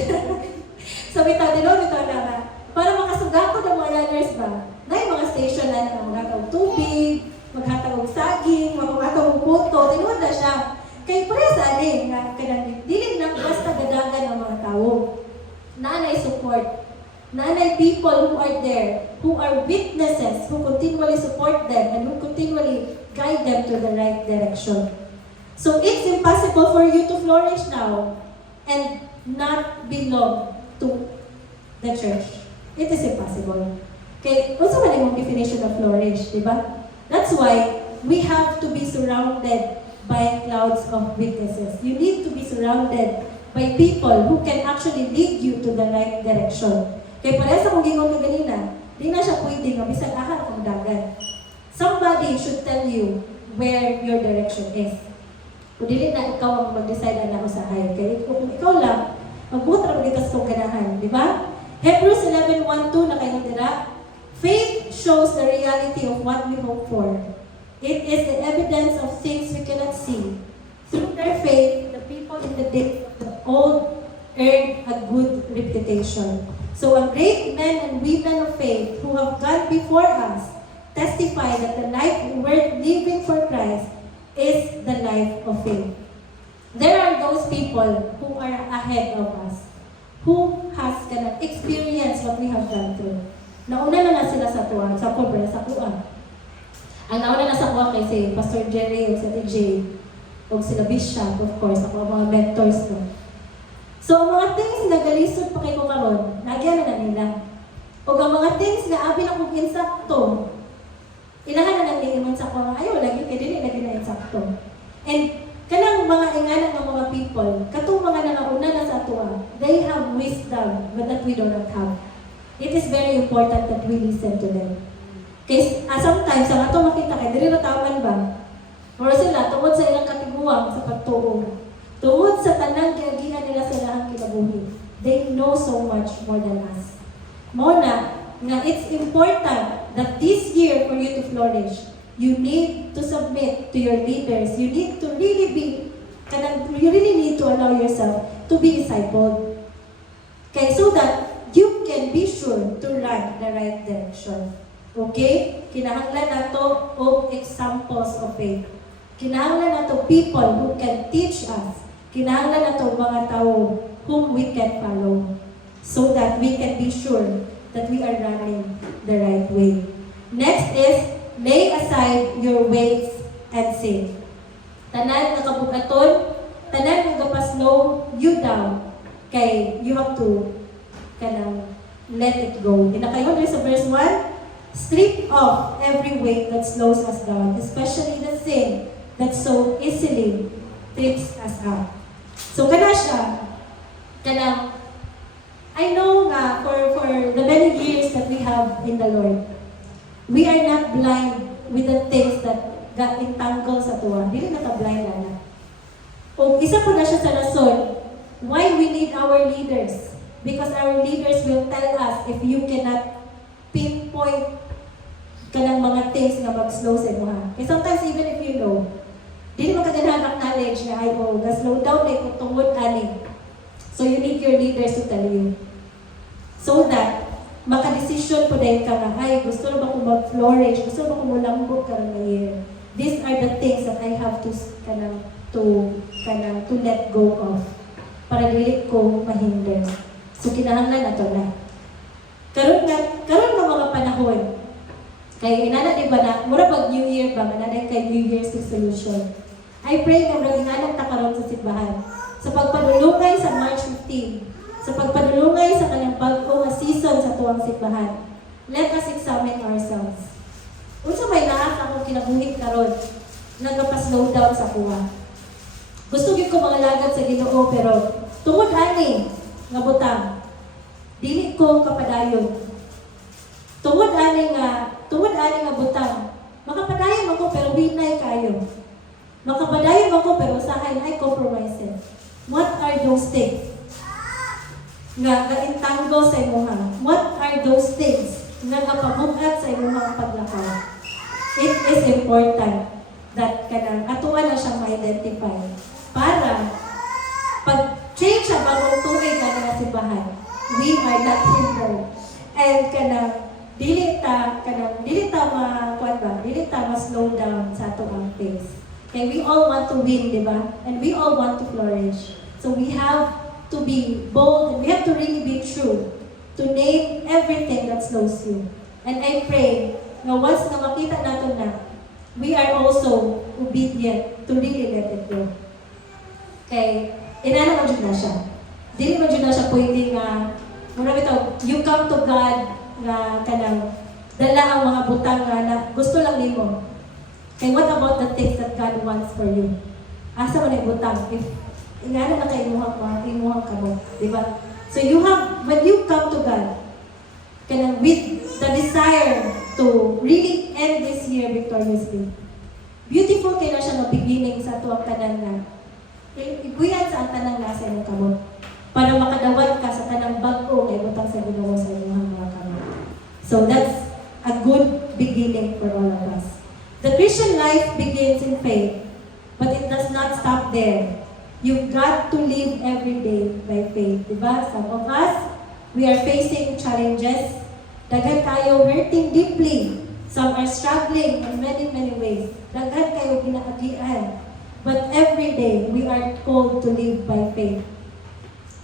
So dito na nga, para makasugako ng mga runners ba, na yung mga station na maghatag tubig, maghatag saging, maghatag puto, tinuod na siya. Kaya pare sa alin, nga kanang dili lang basta gadagan ang mga tao. Nanay support. Nanay people who are there, who are witnesses, who continually support them and who continually guide them to the right direction. So it's impossible for you to flourish now and not belong to the church. It is impossible. Okay, what's the one definition of flourish, diba? That's why we have to be surrounded by clouds of witnesses. You need to be surrounded by people who can actually lead you to the right direction. Kaya pala sa kong gingon ka ganina, di na siya pwede nga bisan ahal kong dagan. Somebody should tell you where your direction is. Kung dili na ikaw ang mag-decide na usahay. Kaya kung ikaw lang, magbuot ra kita sa ganahan, di ba? Hebrews 11:1-2 na kayo tira. Faith shows the reality of what we hope for. It is the evidence of things we cannot see. Through their faith, the people in the days of the old earned a good reputation. So a great men and women of faith who have gone before us testify that the life worth living for Christ is the life of faith. There are those people who are ahead of us, who has experienced what we have gone through. Nauna na sila sa tuwa, sa pobre, sa kuwan. Ang nauna na sa kuwan kay si Pastor Jerry o sa TJ. o sila bishop, of course, ako ang mga mentors ko. So, ang mga things na galisod pa kay ko karon, nagyan na nila. O ang mga things na abi na kong insakto, ilahan na nang niingon sa ko, ayaw, lagi na insakto. And, kanang mga inganan ng mga people, katong mga nangauna na sa atua, they have wisdom but that we do not have. It is very important that we listen to them. Kasi sometimes, ang ato makita kay diri ratawan ba? Or sila, tungod sa ilang katiguang sa pagtuo. Tungod sa tanang giagihan nila sa ilang kinabuhi. They know so much more than us. Mona, nga it's important that this year for you to flourish, you need to submit to your leaders. You need to really you really need to allow yourself to be discipled. Okay, so that you can be sure to run the right direction. Okay? Kinahanglan nato og examples of faith. Kinahanglan nato people who can teach us. Kinahanglan nato mga tao whom we can follow. So that we can be sure that we are running the right way. Next is, lay aside your weights and sin. Tanan nga kabugaton, tanan nga gapaslow you down. Kay you have to let it go. Kinakayon rin sa verse 1, strip off every weight that slows us down, especially the sin that so easily trips us up. So kana siya, I know nga for the many years that we have in the Lord, we are not blind with the things that got entangled sa tuwa. Dili na ta blind na. O isa po na siya sa rason why we need our leaders. Because our leaders will tell us if you cannot pinpoint kanang mga things nga mag-slow sa imuha. Kasi sometimes even if you know, dili mo kaganahan acknowledge na ay ga-slow down na kung tungod ani. So you need your leaders to tell you. So that maka-decision po dahil ka nga, ay gusto na ba ko mag-flourish, gusto na ba ko mulambot ka na year. These are the things that I have to let go of para dili ko mahinder. So kinahanglan nato na. Karon nga mga panahon, kay inana di ba na, mura pag New Year ba, mananay kay New Year's resolution. I pray nga mga inalang takaroon sa simbahan. Sa pagpadulungay sa March 15, sa pagpadulungay sa kanyang bagong season sa tuwang simbahan, let us examine ourselves. Unsa may lahat akong kinabuhi karon, nagpa-slow down sa kuha. Gusto gid ko mga lagad sa Ginoo pero tungod ani nga butang, dili ko kapadayon. Tungod ani nga butang, makapadayon ako pero hinay kayo. Makapadayon ako pero usahay ay compromise. What are those things nga ga-entangle sa imuha? What are those things nga gapabugat sa imuha paglakaw? It is important that atuan na siyang ma-identify para pag change sa bagong tuig na simbahan, we are not hindered. And dili ta ma-slow down sa atong pace. Okay, we all want to win, di ba? And we all want to flourish. So we have to be bold and we have to really be true to name everything that slows you. And I pray na once na makita natin na, we are also obedient to really let it go. Okay, inana mo dyan na siya. Dili mo dyan na siya pwede nga, you come to God na dala ang mga butang na gusto lang nimo. Okay, what about the things that God wants for you? Asa mo na butang? If ingana na kay imuhang ka mo, di ba? So when you come to God, with the desire to really end this year victoriously, beautiful kayo na siya ng beginning sa tuwang tanan na, ibuyan sa ang tanang nasa imong kamot, para makadawat ka sa tanang bago kay butang sa Ginoo sa imong mga kamot. So that's a good beginning for all of us. The Christian life begins in faith, but it does not stop there. You've got to live every day by faith. Diba? Some of us, we are facing challenges. Daghan kayo hurting deeply. Some are struggling in many, many ways. Daghan kayo ginaagian. But every day, we are called to live by faith.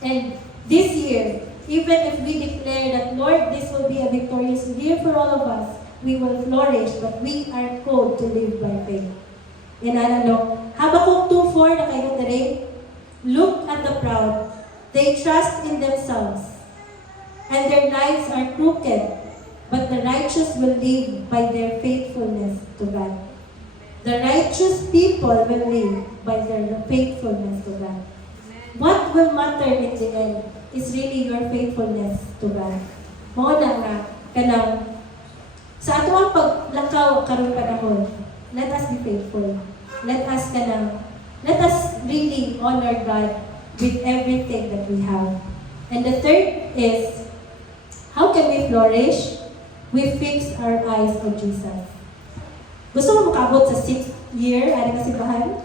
And this year, even if we declare that, Lord, this will be a victorious year for all of us, we will flourish, but we are called to live by faith. Inanalo. Habakuk 2:4 na kayo dere. Look at the proud. They trust in themselves, and their lives are crooked. But the righteous will live by their faithfulness to God. The righteous people will live by their faithfulness to God. What will matter in the end is really your faithfulness to God. Mao na nga kanang sa ato ang paglakaw karon panahon, let us be faithful. Let us really honor God with everything that we have. And the third is, how can we flourish? We fix our eyes on Jesus. Gusto mo makabot sa 6th year, ano kasi bahan?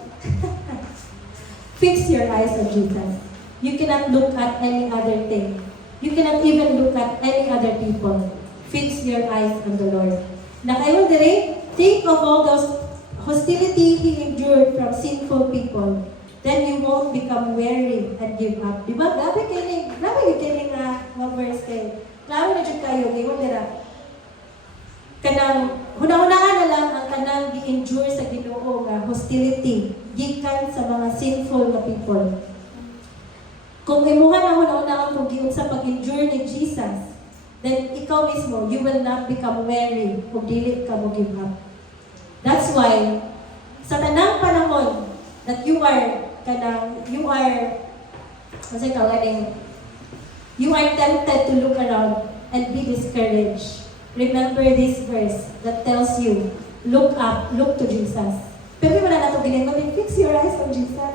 Fix your eyes on Jesus. You cannot look at any other thing. You cannot even look at any other people. Fix your eyes on the Lord. Na kayo dire, think of all those hostility He endured from sinful people. Then you won't become weary and give up. Diba? Grabe yung kining one verse kayo. Klaro na dyan kayo, kayo nila. Kanang, hunahunaan na lang ang kanang gi-endure sa Ginoo nga hostility, gikan sa mga sinful na people. Kung imuha na hunahunaan kung giunsa pag-endure ni Jesus, then ikaw mismo, you will not become weary kung dili ka mo give up. That's why, sa tanang panahon that you are tempted to look around and be discouraged. Remember this verse that tells you, look up, look to Jesus. Pero wala na ito ginagawa, fix your eyes on Jesus.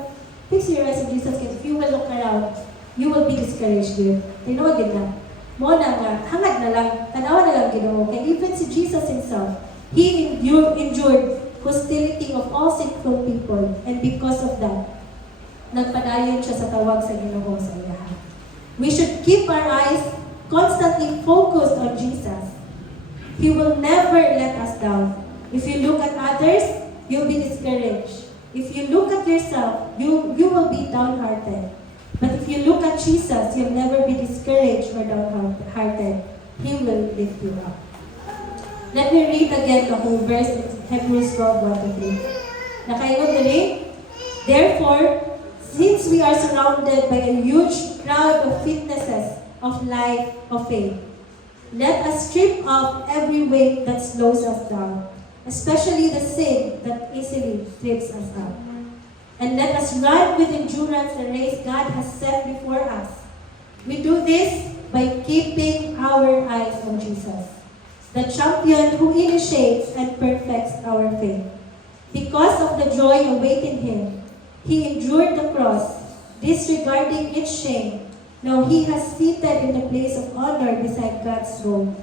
Fix your eyes on Jesus, because if you will look around, you will be discouraged there. Tinood din na. Mo na nga, hangad na lang, tanawa na lang Ginoo. And even si Jesus himself, He endured hostility of all sinful people, and because of that, nagpadayon siya sa tawag sa Ginoo sa ilaha. We should keep our eyes constantly focused on Jesus. He will never let us down. If you look at others, you'll be discouraged. If you look at yourself, you will be downhearted. But if you look at Jesus, you'll never be discouraged or downhearted. He will lift you up. Let me read again the whole verse in Hebrews 12:1-3. Nakaingon diri, therefore, since we are surrounded by a huge crowd of witnesses of life of faith, let us strip off every weight that slows us down, especially the sin that easily trips us up. And let us run with endurance the race God has set before us. We do this by keeping our eyes on Jesus, the champion who initiates and perfects our faith. Because of the joy awaiting Him, He endured the cross, disregarding its shame. Now He has seated in the place of honor beside God's throne.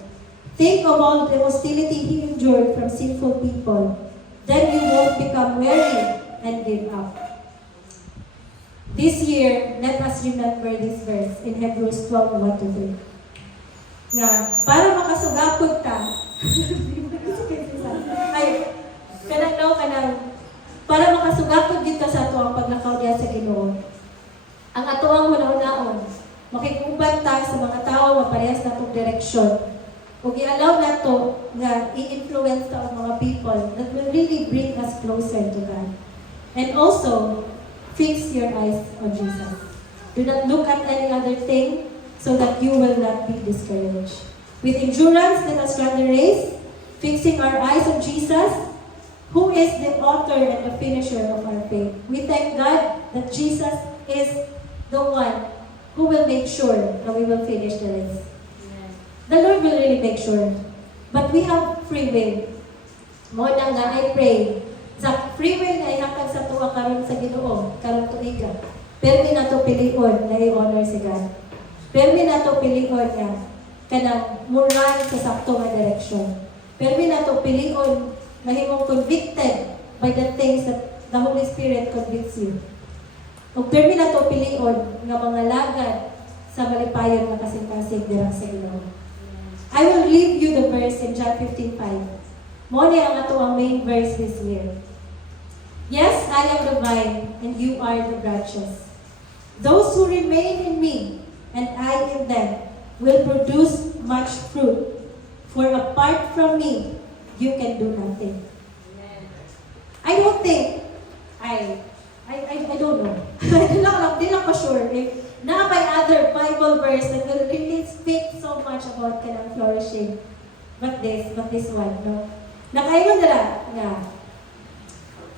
Think of all the hostility He endured from sinful people. Then you won't become weary and give up. This year, let us remember this verse in Hebrews 12:1-3. Nga, para makasugapod ta, ay, para makasugapod dito sa ato ang paglakaw diya sa Ginoo. Ang ato ang hunahunaon, makikuban ta sa mga tao nga parehas na itong direksyon. Kung i-allow na ito nga i-influence ta ang mga people that will really bring us closer to God. And also, fix your eyes on Jesus. Do not look at any other thing so that you will not be discouraged. With endurance, let us run the race, fixing our eyes on Jesus, who is the author and the finisher of our faith. We thank God that Jesus is the one who will make sure that we will finish the race. The Lord will really make sure. But we have free will. Mo na nga, I pray, sa free will nga ihatag sa tuwa karon sa Ginoo, karon tuiga. Pero di nato pilion na i-honor si God. Pero di nato pilion nga kanang muran sa sakto nga direksyon. Pero di nato pilion na himong convicted by the things that the Holy Spirit convicts you. Ug permi na to pilion nga mga lagad sa malipayon nga kasing-kasing dirang sa Ginoo. I will leave you the verse in John 15:5. Mo ni ang ato ang main verse this year. Yes, I am the vine, and you are the branches. Those who remain in me, and I in them, will produce much fruit. For apart from me, you can do nothing. I don't think about kanang flourishing. But this one, no? Nakaingon nila nga,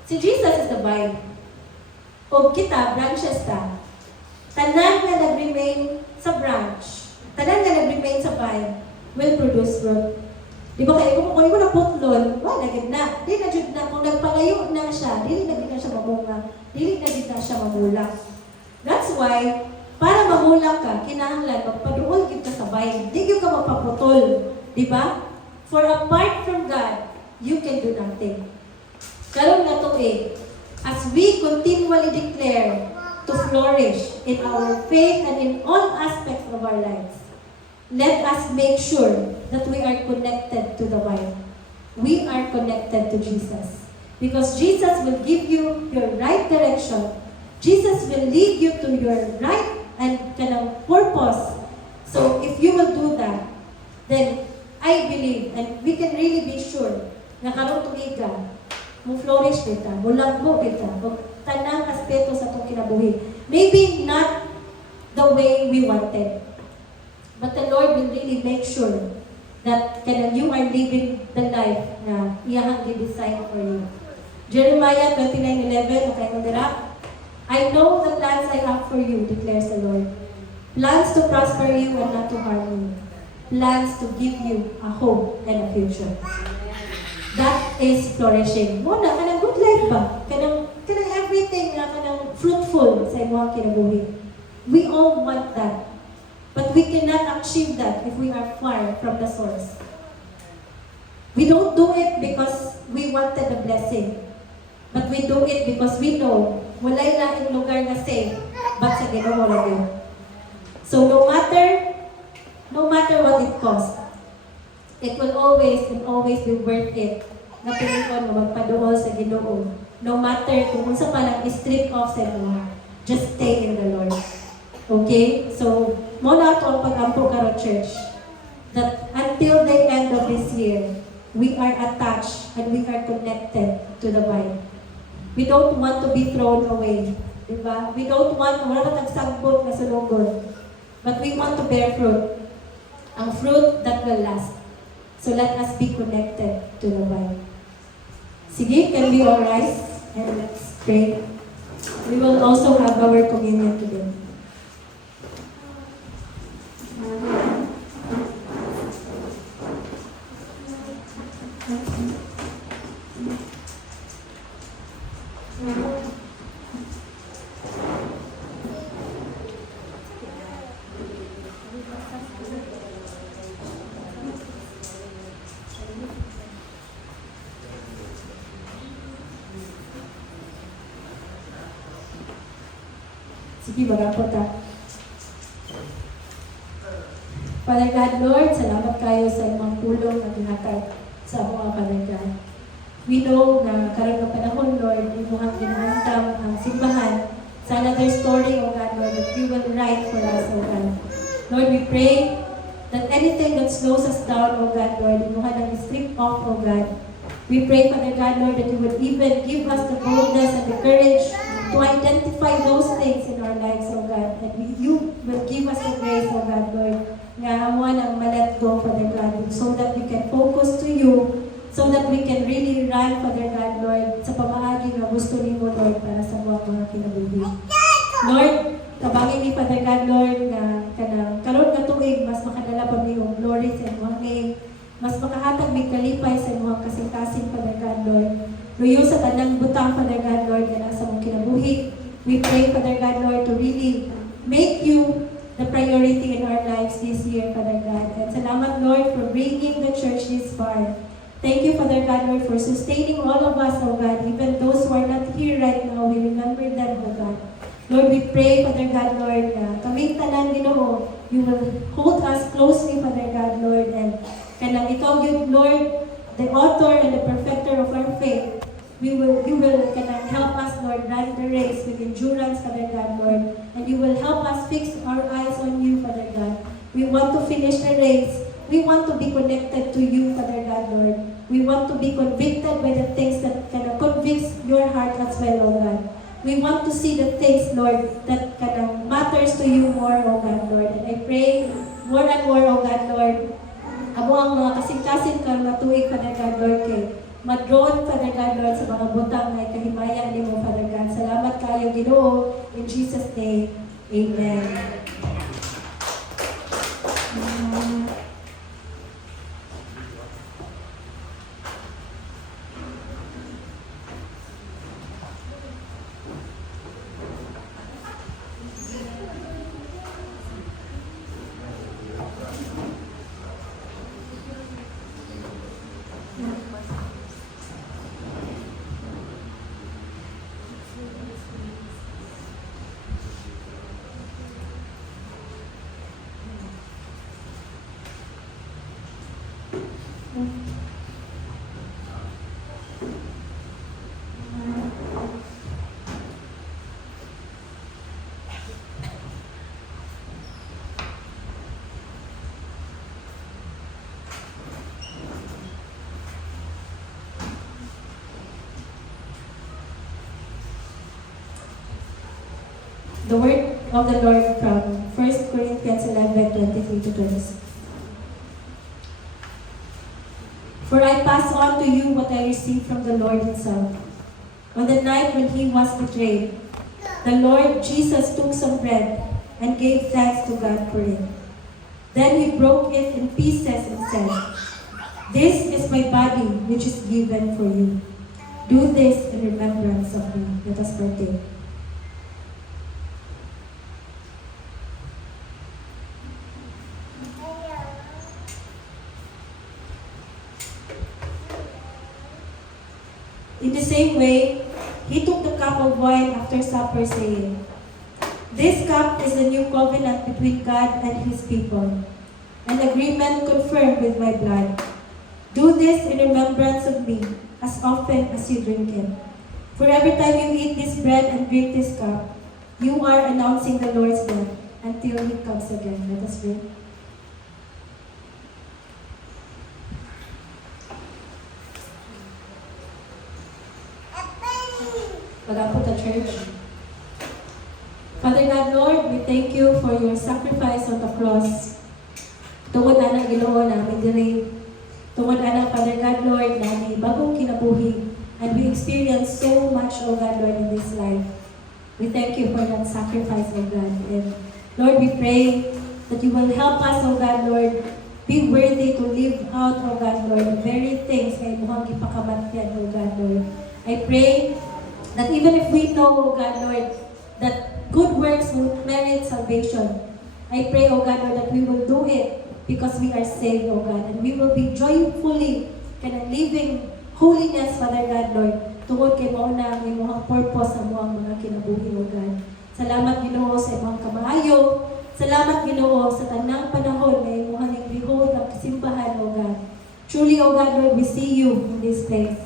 si Jesus is the vine. O kita, branches ta. Tanan nga nag-remain sa branch, tanan nga nag-remain sa vine, will produce fruit. Di ba kayo, kung mo na putlon, wala gid na. Di na jud na, kung nagpalayo na siya, dili na gid na siya mamunga, dili na gid na siya mamula. That's why, para mamula ka, kinahanglan, magpaduol gid ka sa vine. Di gyud ka magpaputol. Di ba? For apart from God, you can do nothing. Karon nga to as we continually declare to flourish in our faith and in all aspects of our lives, let us make sure that we are connected to the vine. We are connected to Jesus. Because Jesus will give you your right direction. Jesus will lead you to your right and kanang purpose. So if you will do that, then I believe, and we can really be sure, na karon tuiga, mo flourish kita, mo lagbo kita, o tanang aspeto sa itong kinabuhi. Maybe not the way we wanted, but the Lord will really make sure that you are living the life na iyahang gi-design for you. Jeremiah 29:11, okay mo dira? I know the plans I have for you, declares the Lord. Plans to prosper you and not to harm you. Plans to give you a hope and a future. That is flourishing. Muna, kanang good life ba? Kanang everything na kanang fruitful sa imong kinabuhi. We all want that. But we cannot achieve that if we are far from the source. We don't do it because we wanted the blessing. But we do it because we know walay laing lugar na safe, but sa Ginoo ra yun. So no matter what it costs, it will always be worth it na pilikon mo magpaduol sa Ginoo. No matter kung unsa pa lang i-strip off sa mo, just stay in the Lord. Okay? So, mo na ito ang pag-ampo karon church, that until the end of this year, we are attached and we are connected to the vine. We don't want to be thrown away. Diba? We don't want, wala na tagsagbot na sulugod. But we want to bear fruit. Ang fruit that will last. So let us be connected to the vine. Sige, can we all rise and let's pray. We will also have our communion today. Sige, magapot ta. Father God, Lord, salamat kayo sa imong pulong na ginhatag sa mga Father God. We know na karang na panahon, Lord, imuhang ginahantang ang simbahan sa another story, O God, Lord, that you will write for us, O God. Lord, we pray that anything that slows us down, O God, Lord, imuhang nang strip off, O God. We pray, Father God, Lord, that you would even give us the boldness and the courage to identify those things in our lives, O God. And you will give us the grace, O God, Lord, nga amuan ang ma-let go, Father God, so that we can focus to you, so that we can really run, Father God, Lord, sa pamaagi na gusto ni mo, Lord, para sa mga kinabuhi. Lord, tabangin ni Father God, Lord, na karon nga tuig, mas makadala pa mi yung glory sa imong name, mas makahatag mi kalipay sa imong kasing-kasing, Father God, Lord. Luyo sa tanang butang, Father God, Lord, na sa mong kinabuhi. We pray, Father God, Lord, to really make you the priority in our lives this year, Father God. And salamat, Lord, for bringing the church this far. Thank you, Father God, Lord, for sustaining all of us, O God, even those who are not here right now. We remember them, O God. Lord, we pray, Father God, Lord, na kaming tanan, Ginoo, you will hold us closely, Father God, Lord, and kanang ikaw, Lord, the author and the perfecter of our faith, you will kanang help us, Lord, run the race with endurance, Father God, Lord, and you will help us fix our eyes on you, Father God. We want to finish the race. We want to be connected to you, Father God, Lord. We want to be convicted by the things that can convince your heart as well, O God. We want to see the things, Lord, that matters to you more, O God, Lord. And I pray more and more, O God, Lord, among mga kasing-kasing kang matuig, Father God, Lord, kay madron, Father God, Lord, sa mga butang na kahimayan ni mo, Father God. Salamat kayo, Ginoo. In Jesus' name, Amen. The word of the Lord from 1 Corinthians 11:23-26. For I pass on to you what I received from the Lord himself. On the night when he was betrayed, the Lord Jesus took some bread and gave thanks to God for it. Then he broke it in pieces and said, "This is my body which is given for you. Do this in remembrance of me." Let us partake. In the same way, he took the cup of wine after supper, saying, "This cup is the new covenant between God and his people, an agreement confirmed with my blood. Do this in remembrance of me, as often as you drink it. For every time you eat this bread and drink this cup, you are announcing the Lord's death until he comes again." Let us pray. Pag-apot the church. Father God, Lord, we thank you for your sacrifice on the cross. Tungod na Ginoo namin diri. Tungod na Father God, Lord, na may bagong kinabuhi. And we experience so much, O God, Lord, in this life. We thank you for that sacrifice, O God. And Lord, we pray that you will help us, O God, Lord, be worthy to live out, O God, Lord, the very things na imuhang ipakamatyan, O God, Lord. I pray that even if we know, O God, Lord, that good works will merit salvation, I pray, O God, Lord, that we will do it because we are saved, O God, and we will be joyfully living holiness, Father God, Lord, tungod kay mao na ang imong purpose sa imong mga kinabuhi, O God. Salamat, Ginoo, sa imong kamaayo. Salamat, Ginoo, sa tanang panahon na imong behold ang kasimbahan, O God. Truly, O God, Lord, we see you in this place.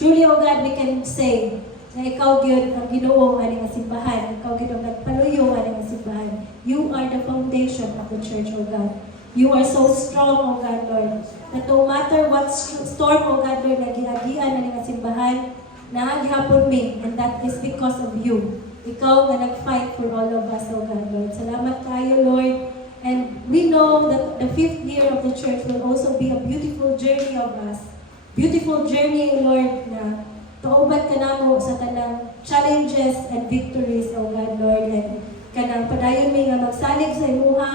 Truly, O God, we can say na ikaw gyud ang Ginoo aning simbahan, ikaw gyud ang nagpaluyo aning simbahan. You are the foundation of the church, O God. You are so strong, O God, Lord, that no matter what storm, O God, Lord, nagiagian aning simbahan, naagihapon mi, and that is because of you. Ikaw na nag-fight for all of us, O God, Lord. Salamat kayo, Lord. And we know that the 5th year of the church will also be a beautiful journey of us. Beautiful journey, Lord, na kauban ka namo sa tanang challenges and victories, O God, Lord. And kanang padayon mi nga magsalig sa imuha,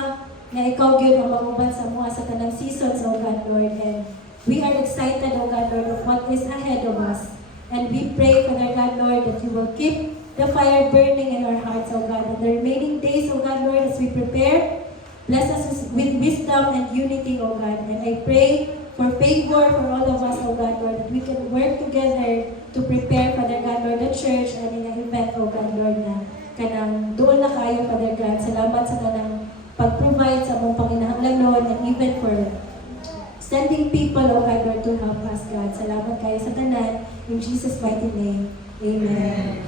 nga ikaw gyud ang maguban sa imuha sa tanang seasons, O God, Lord. And we are excited, O God, Lord, of what is ahead of us. And we pray, Father God, Lord, that you will keep the fire burning in our hearts, O God. And the remaining days, O God, Lord, as we prepare, bless us with wisdom and unity, O God. And I pray for favor for all of us, O God, Lord, that we can work together to prepare, Father God, Lord, the church and in ang event, O God, Lord, na kanang doon na kayo, Father God. Salamat sa kanang pag-provide sa mong panginahanglanon and even for sending people, O God, Lord, to help us, God. Salamat kayo sa tanan. In Jesus' mighty name, Amen.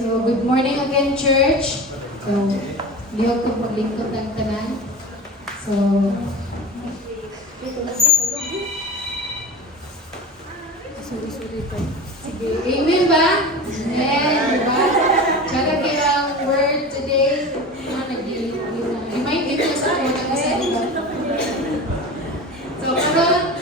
So, good morning again, church. So, liyog ko maglingkod ng tanan. So, Sorry pa. Sige, amen ba? Amen, diba? Tsaka kayang word today, remind me sa ako na kasi, diba? So, karon,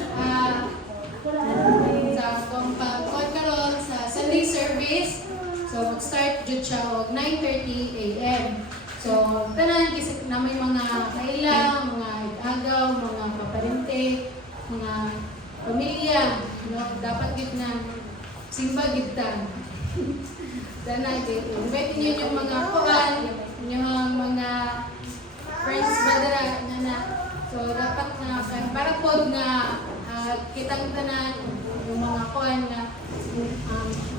karon sa Sunday service, so mag-start jud siya og 9:30 a.m. So, tanan kasi na may mga kailang, mga agaw, mga kaparente, mga pamilya, no, dapat gid na simba gid ta. Tanan gid. Invite niyo yung mga kuan, yung mga friends ba dira na. So, dapat na para pod nga kitang tanan yung mga kuan na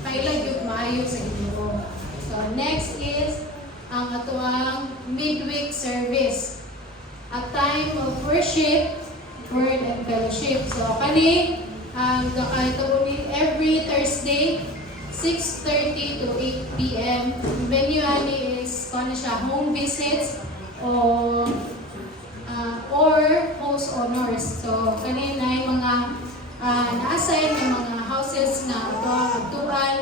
kailang yun maayo sa Ginoo. So, next is ang atuang midweek service. A time of worship, word, and fellowship. So, kani, ito ni every Thursday, 6:30 to 8 p.m. Venue ani is kung siya home visits or host honors. So, kanina yung mga na-assign ng mga houses na ito ang atuan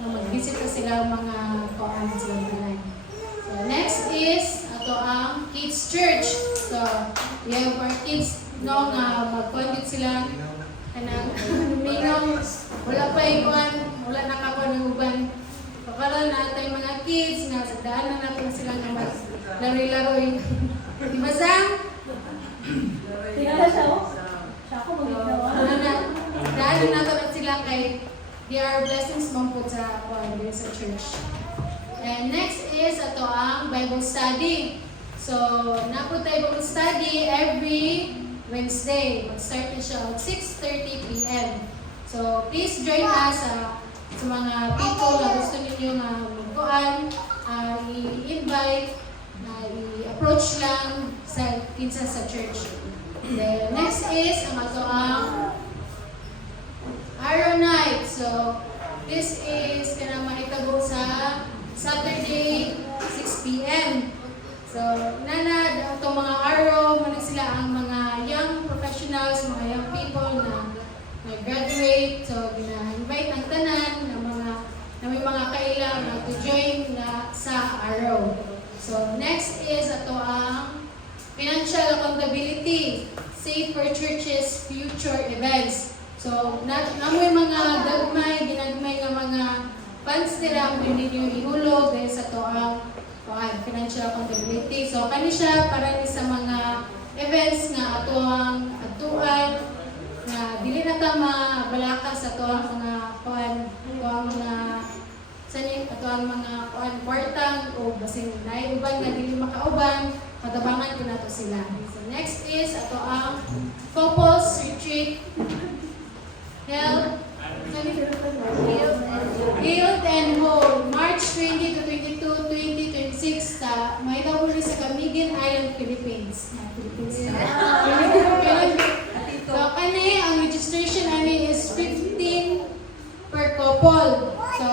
na mag-visit na sila mga koan sila tanan. So, next is ito ang kids church. So, we have our kids no nga mag-conduct sila kanang minong wala pa yung kuan, wala nakakuan ng uban. Pagkaroon natin mga kids nga sa daanan natin sila nga laro-laroy. Di ba Sam? Tingala siya, oh. Siya ako magignawa. Dahil natin sila kay they are blessings man po sa sa church. And next is ito ang Bible study. So, napo tayo Bible study every Wednesday. Mag-start na siya at 6:30 p.m. So, please join us sa mga people na gusto ninyo nga magkuhan, i-invite, i-approach lang sa kinsa sa church. The next is ang ato ang Arrow Night. So, this is kanang mahitabo sa Saturday, 6 p.m. So, itong mga Arrow, man sila ang mga young professionals, mga young people na graduate. So, gina-invite ng tanan na may mga kailang na to join na sa Arrow. So, next is ito ang financial accountability, safe for churches' future events. So, namoy mga ginagmay nga mga funds nila, pwede nyo ihulog dahil sa ito ang financial accountability. So, kani siya para ni sa mga events nga ato ang atuan na dili na ta mabalaka sa ito ang mga ato ang mga kwartang o basin naiuban nga dili makauban, matabangan ko nato sila. So next is ato ang couples retreat, health and whole, March 20 to 22, 2026 sa Maynawuri sa Camiguin Island, Philippines. So kani ang registration ani is 15 per couple. So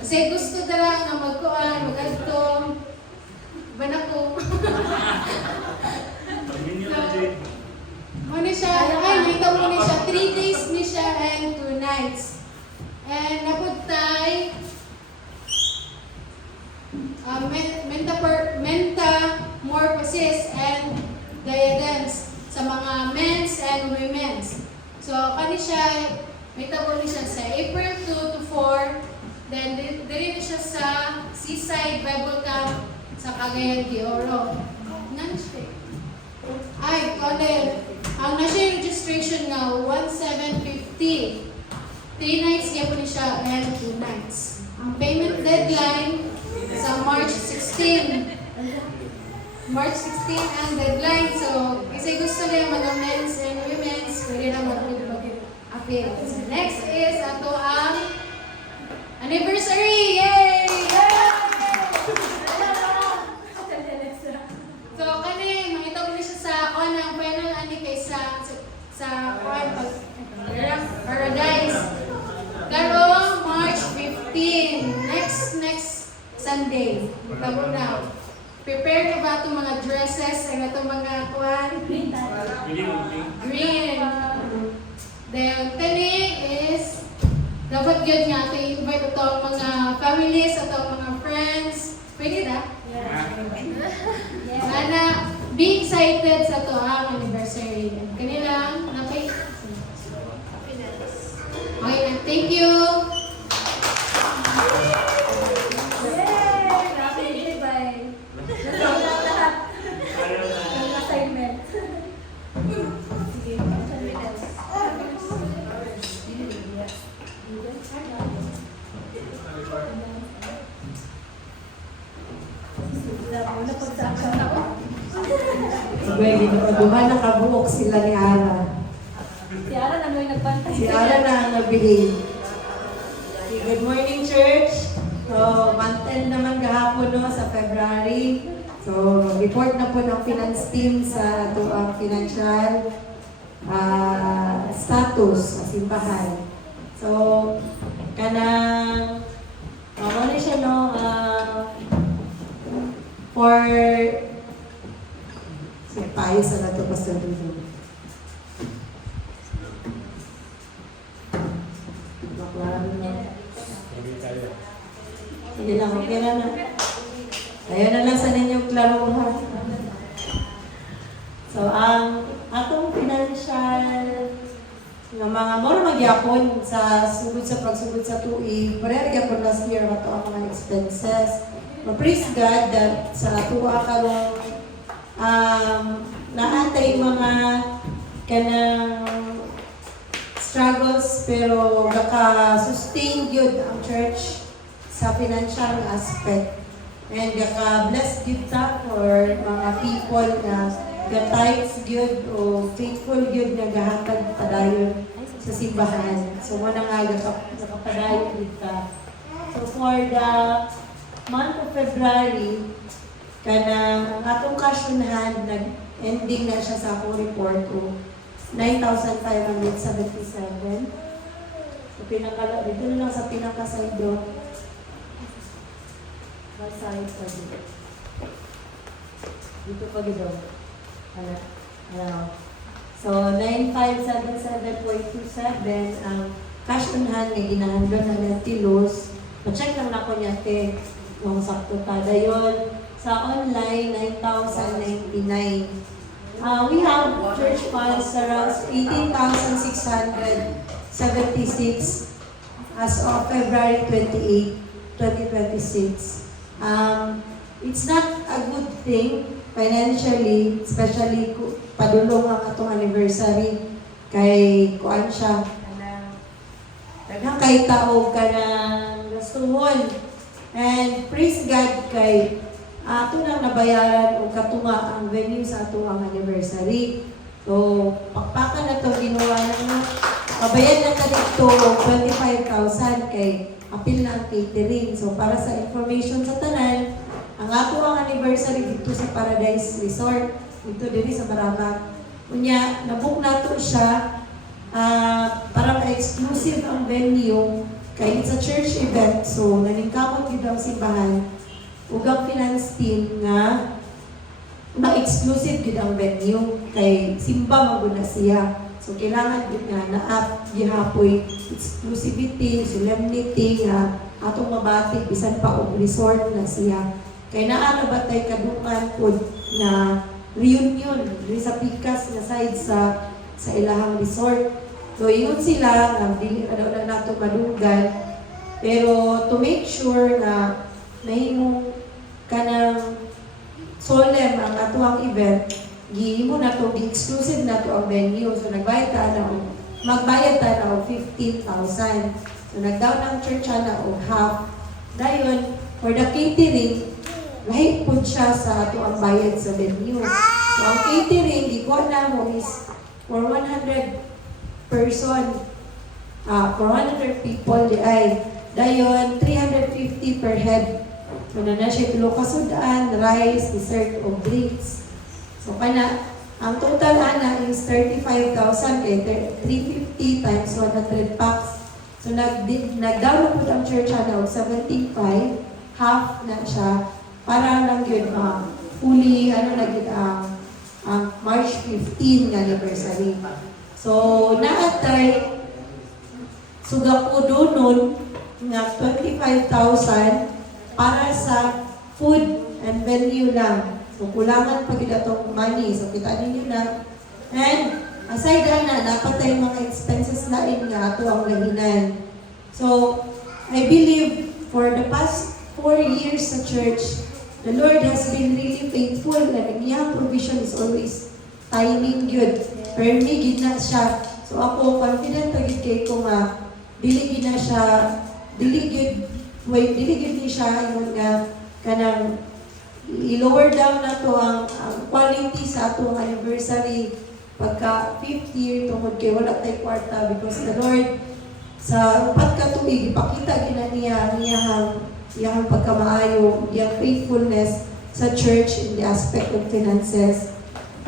kasi gusto dala nga magkuan, magadto banako. Muna siya, nito muna siya, 3 days ni siya and 2 nights. And napuntay, metamorphosis and diadems sa mga men's and women's. So, kani siya, may tabo ni siya sa April 2 to 4, then dili ni siya sa Seaside Bible Camp sa Cagayan de Oro. Nan siya. Ay, kone, ang nasa registration nga 1,750. 3 nights niya po ni siya and 2 nights. Ang payment deadline sa March 16. March 16 ang deadline. So, kasi gusto niya mga men's and women's, pwede na mag-appeal. So, next is ato ang anniversary! Yay! So, kani, makita ko na siya sa ang final ani kay sa Paradise. Karong March 15, next Sunday. Tabo na. Prepare na ba itong mga dresses, ay itong mga kuwan? Green. Then, kaning is, dapat yun nga, i-invite ito ang mga families, ito ang mga friends. Pwede na? Sana, be excited sa ito ang anniversary. Kanilang, okay, thank you. Yay! Grabe, bye. Let's go na lahat. Ang assignment. Sige, Una pagsaksan ako. Pwede na duha na kabuok sila ni Ara. Si Ara na may nagbantay. Si Ara na ang nabili. Okay, good morning, church. So, month-end naman kahapon no, sa February. So, report na po ng finance team sa ito ang financial status sa simbahan. So, kanang ano siya no, for payo sa nato Pastor Dudu. Sige lang, okay na na. Ayun na lang sa ninyong klaruhan. So, ang atong financial nga mga more magyapon sa sugod sa pagsugod sa tuig, pareha gyapon last year ato ang mga expenses. Praise God that sa tuwa karong naantay mga kanang struggles pero naka-sustain yun ang church sa financial aspect. And naka-bless yun ta for mga people na ga-tithes yun o faithful yun na gahatag padayon sa simbahan. So wala nga nakapadayon yun ta. So for the month of February, kanang atong cash on hand, nag-ending na siya sa akong report o 9,577. So dito na lang sa pinaka-side doon. Side pa dito. Dito pa dito. So 9,577.27 ang cash on hand na ginahandle na natin Luz. Pa-check lang na ko niya kung sakto kada yun. Sa online, 9,099. We have church funds around 18,676 as of February 28, 2026. It's not a good thing financially, especially padulong ang atong anniversary kay kuan siya. Daghang kay taog ka ng gastuhon. And praise God kay ato nang nabayaran o katunga ang venue sa ato ang anniversary. So, pakpakan na ito, ginawa na pabayad na ka dito 25,000 kay apil na ang catering. So, para sa information sa tanan, ang ato ang anniversary dito sa Paradise Resort, dito diri sa Barabac. Kunya, nabook na to siya para ma-exclusive ang venue kay it's a church event. So, naningkamot dito ang simbahan ug ang finance team nga ma-exclusive gid ang venue kay simba maguna siya. So kailangan gid nga na-up gihapoy exclusivity, solemnity nga atong mabati bisan pa og resort na siya. Kay naa na batay kadukan pod na reunion diri sa Pikas nga side sa ilahang resort. So ingon sila nga dili na nato madunggan pero to make sure na mahimong kanang solemn ang atuang event, gihimo na to, exclusive na to ang venue. So magbayad ta na og 15,000. So nagdaw ng church na og half. Dayon, for the catering, lahi po siya sa ato ang bayad sa venue. So ang catering, gikuha na mo is for 100 person, for 100 people, dayon 350 per head. So na siya tulo kasudaan, rice, dessert, o drinks. So kana, ang total ana is 35,000 kay 350 times 100 packs. So nag-down po ang church ana og 75, half na siya para lang yun fully na yun ang March 15 nga anniversary. So, naatay, suga po doon nga 25,000 para sa food and venue lang. So, kulangan pag itong money. So, kita ninyo na. And, aside na, dapat tayong mga expenses lain nga ato ang lahinan. So, I believe for the past 4 years sa church, the Lord has been really faithful na iyang provision is always timing good. Permi gid na siya. So ako confident pagid kay ko nga dili gid na siya dili gid ni siya ingon nga kanang i-lower down na to ang quality sa atong anniversary pagka 5th year tungod kay wala tay kwarta because the Lord sa upat ka tuig ipakita gina niya iyang pagkamaayo, iyang faithfulness sa church in the aspect of finances.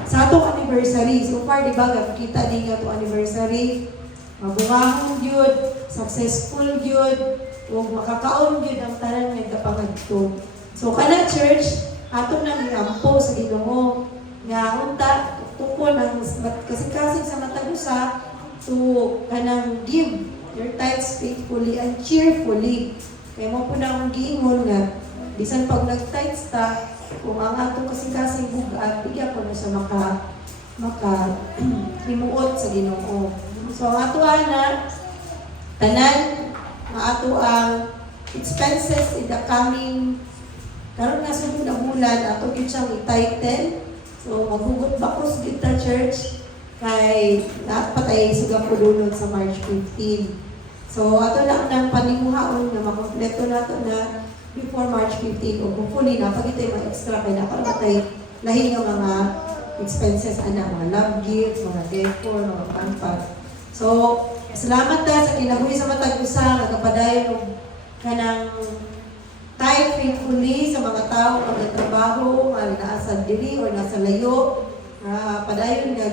Sa atong anniversary, so far di ba kita din nga atong anniversary, mabungahon yun, successful yun, o makakaon yun ang tanan nga kapangadto. So kana church, ato nang iampo sa Ginoo nga unta tungkol ang kasing-kasing sa matagusa to kanang give your tithes faithfully and cheerfully. Kaya mo po na akong giingon nga, bisan pag nag-tithes ta, kung ang atong kasing-kasing bugat, bigyan ko na siya himuot sa Ginoo. So ang ato na, tanan, ang ato ang expenses in the coming, karon nga sunod na bulan, ato yun siyang i-tighten. So maghugot bakos kita church, kay lahat pa tayo suga po dunod sa March 15. So, ato lang ng panimuhaon na makompleto nato na before March 15 o hopefully na pag ito'y ma-extra kaya nakalmatay lahi ng mga expenses ana, mga love gifts, mga decor, mga pampat. So, salamat ta sa kinabuhi sa matag usa nagapadayon og kanang tithe faithfully sa mga tao nga nagtrabaho, nga nasa diri o nasa layo, padayon nga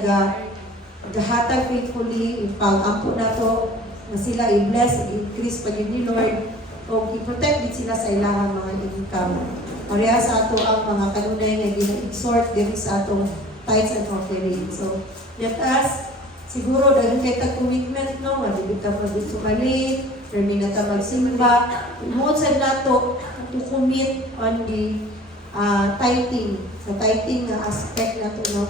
gahatag faithfully ipang-ampo nato na sila i-bless, i-increase pa ni Lord o i-protect din sila sa ilang mga income. Pareha sa ato ang mga kanunay na gina-exhort din sa atong tithes and offering. So, let us, siguro dahil kay commitment no, malibig ka pa dito sumali, permi na ta magsimba, umuusad na to to commit on the tithing, sa tithing na aspect na to, no?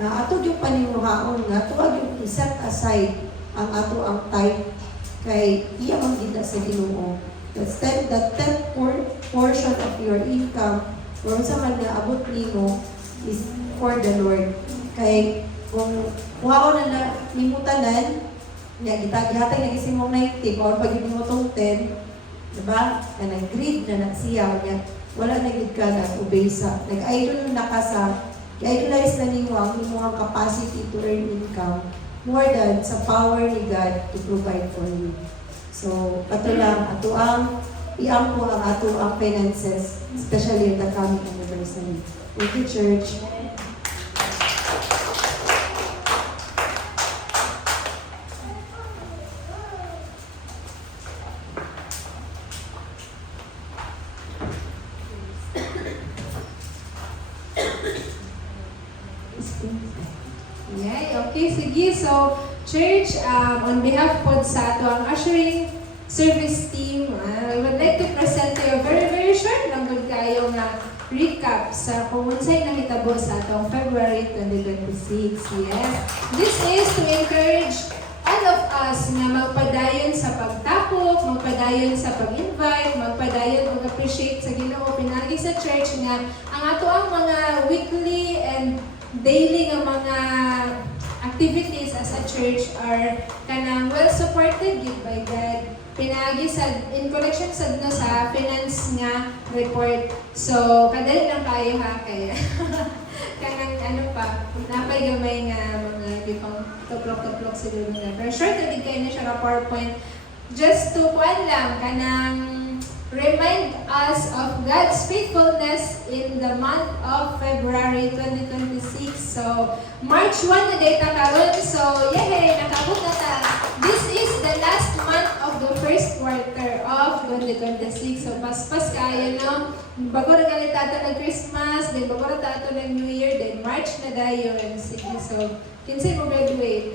Na ato yung panimuhaon nga, tuwag yung i-set aside ang ato ang tithe kay iya mang gida sa Ginoo. The 10th portion of your income kung sa man nga abot nimo is for the Lord. Kay kung kuhaon na nimo tanan nya gihatag na gising mong 90 or pag mo tong 10, diba? Na nag-greed na nagsiyaw niya, wala na gid ka na ubesa. Nag-idol na ka sa i-idolize na nimo ang imong capacity to earn income more than sa power ni God to provide for you. So, ato lang, ato ang iampo ang ato ang finances, especially in the coming anniversary. Thank you, church. Yay, okay, sige. So, church, on behalf po sa ato ang ushering service team, I would like to present to you a very, very short lang good kayo na recap sa kung unsay nahitabo sa atong February 2026. Yes. This is to encourage all of us na magpadayon sa pagtapok, magpadayon sa pag-invite, magpadayon o appreciate sa Ginoo pinagi sa church nga ang ato ang mga weekly and daily nga mga activities as a church are kanang well supported gid by God. Pinagi sa in connection sad no sa finance nga report. So kadali lang kayo ha kaya kanang ano pa napay gamay nga mga gipang tuplok-tuplok siguro nga. Pero short na gid kayo na siya ka PowerPoint just to kuan lang kanang remind us of God's faithfulness in the month of February 2026. So, March 1 na data karon. So, yay! Nakabot na ta. This is the last month of the first quarter of 2026. So, paspas kayo, no? Bago na galit tato ng Christmas, then bago na tato ng New Year, then March na dayon. Sige, so, kinsay mo graduate.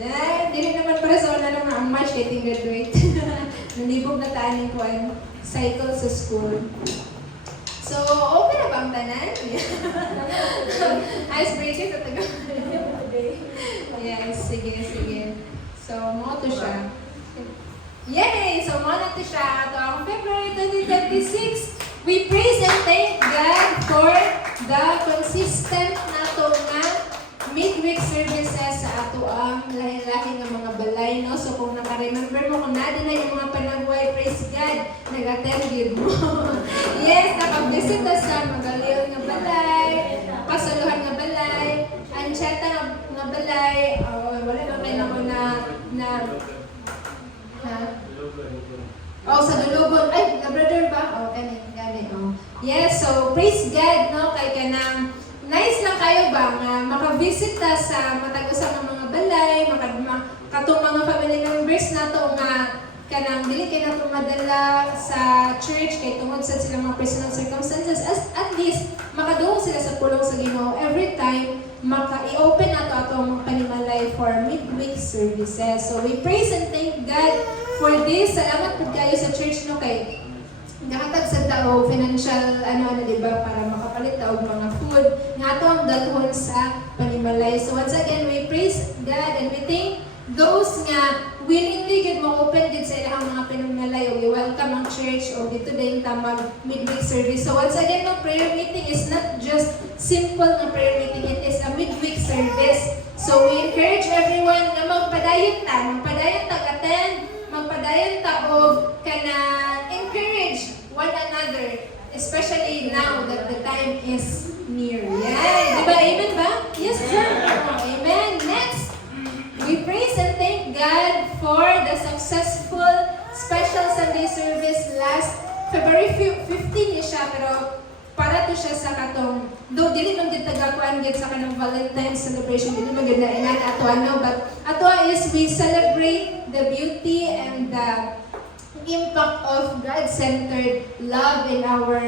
Dili naman para sa una naman ang March kay ting graduate. Nalibog na taan ko ang cycle sa school. So, okay na ba ang tanan? Icebreaker sa taga. Yes, sige. So, mo to siya. Yay! So, mo na to siya. Ito ang February 2026. We praise and thank God for the consistent nato nga midweek services sa ato ang lahi-lahi ng mga balay, no? So, kung naka-remember mo, kung nada na yung mga panagway, praise God, nag-attend yun mo. Yes, nakabisita sa Magalion nga balay, Pasaluhan nga balay, Ancheta nga balay, wala na kayo ako sa Dulugon. Ay, na-brother ba? Gani. Yes, so praise God, no? Kay kanang nice lang kayo ba nga makavisita sa matag-usa nga mga balay, katong mga family members nato nga kanang dili kay nato madala sa church kay tungod sa silang mga personal circumstances, at least makadungog sila sa pulong sa Ginoo every time i-open nato atong panimalay for midweek services. So we praise and thank God for this. Salamat po kayo sa church, no, kay nakatag sa tao financial diba, para makapalit ta og mga food nga ato ang dalhon sa panimalay. So once again, we praise God and we thank those nga willingly gid mo open gid sa ilang mga panimalay o welcome ang church o dito din tamag midweek service. So once again, no, prayer meeting is not just simple na prayer meeting, it is a midweek service. So we encourage everyone na magpadayon tag-attend, magpadayon ta og kanang encourage one another, especially now that the time is near. Yeah, diba? Amen ba? Yes, sir. Amen. Next, we praise and thank God for the successful special Sunday service last February 15 niya siya, pero para to siya sa katong, though dili nung gitagakuan gid sa kanang Valentine's celebration, dili man gid na inan ato but ato is we celebrate the beauty and the impact of God-centered love in our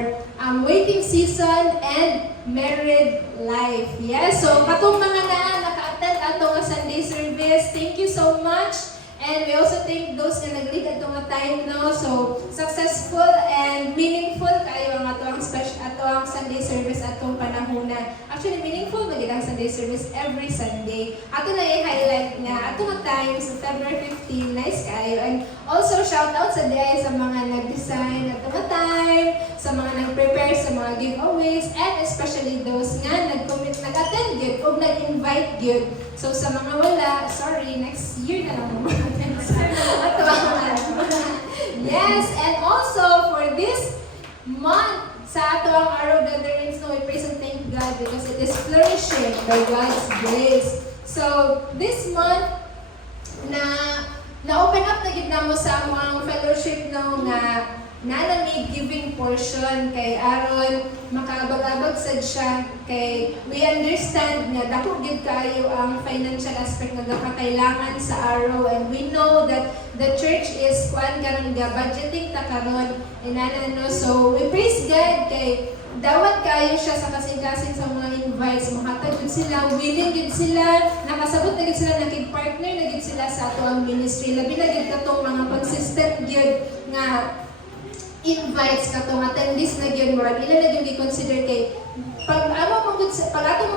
waiting season and married life. Yes, so katong mga naka-attend ato nga Sunday service, thank you so much. And we also thank those na nag-lead ato nga time, no? So, successful and meaningful kayo ang ato ang Sunday service atong panahona. Actually, meaningful magiging ang Sunday service every Sunday. Ato na i-highlight nga ato nga time sa February 15, nice kayo. And also, shout out sa DI sa mga nag-design ato nga time, sa mga nag-prepare sa mga giveaways, and especially those nga nag-attend yun o nag-invite yun. So, sa mga wala, sorry, next year na lang mo. Yes, and also for this month, sa ato ang Araw Gatherings, no, we praise and thank God because it is flourishing by God's grace. So, this month, na-open up na gid namo sa among fellowship, no, nga nanamig giving portion kay aron makabag-abag sad siya kay we understand nga dako gid kayo ang financial aspect nga gakakailangan sa araw, and we know that the church is kuan karon ga budgeting ta karon inana, no. So we praise God kay dawat kayo siya sa kasing-kasing sa mga invites, mahatag gid sila, willing gid sila, nakasabot na gid sila, nakig-partner na gid sila sa ato ang ministry, labi na gid katong mga consistent gid nga invites katong attendees na gyud murag ila na gyud i-consider kay pag ato magud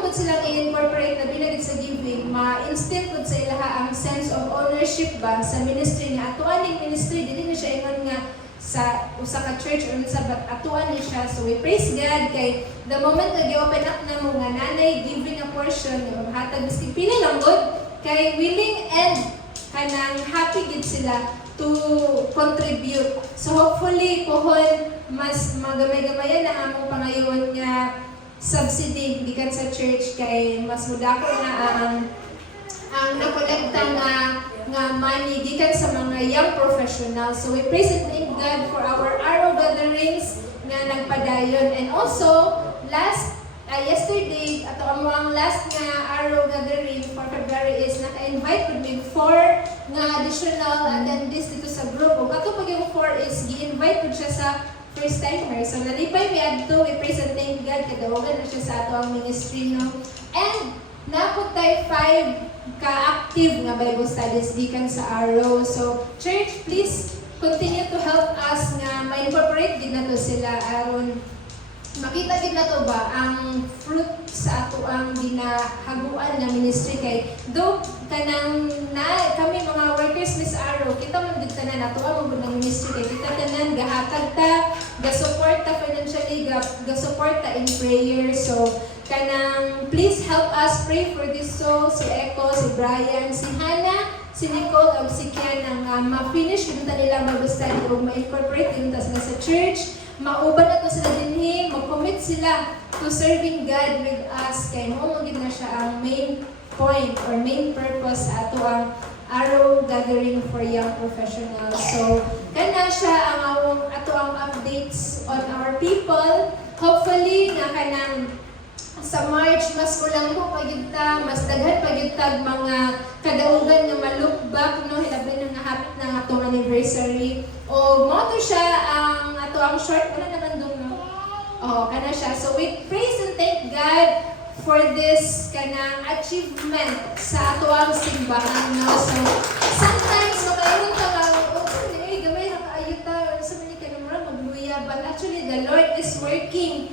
silang i-incorporate na binagid sa giving, ma-instill gud sa ilaha ang sense of ownership ba sa ministry nga atuan ning ministry, dili na siya ingon nga sa usa ka church or sa atuan ni siya. So we praise God kay the moment na gi-open up na mo nga nanay giving a portion nga maghatag biski pili lang gud kay willing and kanang happy gid sila to contribute. So hopefully pohon mas magamay-gamayan na among pangayon nga subsidy gikan sa church kay mas mudako na ang nakolekta nga money gikan sa mga young professionals. So we praise and thank God for our Araw Gatherings nga nagpadayon. And also yesterday ato ang last nga Araw Gathering for February is naka-invite with me 4 nga additional attendees dito sa group. Ug ato pag yung 4 is gi-invite po siya sa first timer. So nalipay mi adto, we praise and thank God kay dawagan na siya sa ato ang ministry, no. And napod tayo 5 ka-active nga Bible studies gikan sa Arrow. So, church, please continue to help us nga ma-incorporate din na to sila aron makita din na to ba ang fruit sa ato ang ginahaguan nga ministry kay do kanang na kami mga workers Miss Arrow kita man gid tanan ato ang mga ministry kay kita tanan gahatag ta ga-support ta financially ga-support ta in prayer. So kanang please help us pray for this soul, si Echo, si Brian, si Hannah, si Nicole, o si Kiana nga ma-finish yun ta nilang Bible study o ma-incorporate yun ta sila sa church. Mauban na to sila dinhi, mag-commit sila to serving God with us kay mo magid na siya ang main point or main purpose sa ato ang Arrow Gathering for Young Professionals. So, kana siya ang ato ang updates on our people. Hopefully nga kanang sa March mas kulang mo pagita, mas daghan pagita mga kadaugan nga ma-look back no hilabi na nga hapit na atong anniversary. O mo to siya ang ato ang short ano naman dong no. Oh, kana siya. So we praise and thank God for this kanang achievement sa ato ang simbahan no. So sometimes makayon ka nga gamay na kaayuta sa mani ka naman magluya, but actually the Lord is working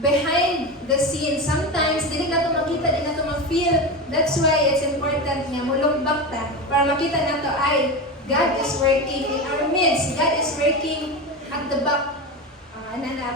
behind the scenes. Sometimes dili nato makita, dili nato ma-feel. That's why it's important nga mo look back ta para makita nato ay God is working in our midst. God is working at the back.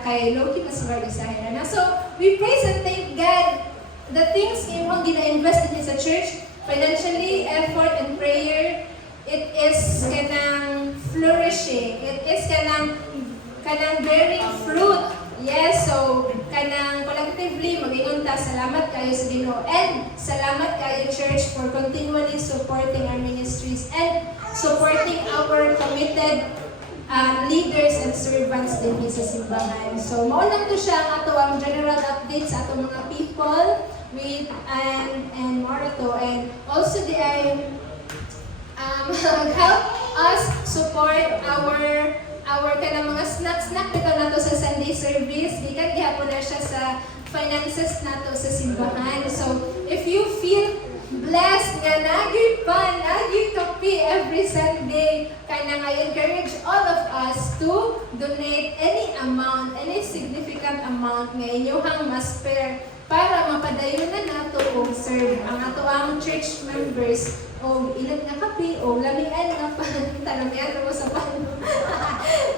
Kay Loki mas magasahin na. So, we praise and thank God the things imong gina-invest din sa church, financially, effort, and prayer, it is kanang flourishing. It is kanang bearing fruit. Yes, so kanang collectively mag-ingon ta salamat kayo sa Ginoo and salamat kayo church for continually supporting our ministries and supporting our committed leaders and servants din sa simbahan. So mao lang to siya ang ato ang general update sa ato mga people with and more to, and also the help us support our kanang mga snack bitaw nato sa Sunday service. Gikan gihapon na siya sa finances nato sa simbahan. So if you feel blessed nga nagyoy pan, nagyoy kape every Sunday, kanang I encourage all of us to donate any amount, any significant amount nga inyong ma-spare para mapadayon na nato og serve ang ato ang church members o ilan nga kape o lamian nga pan talamian mo sa pan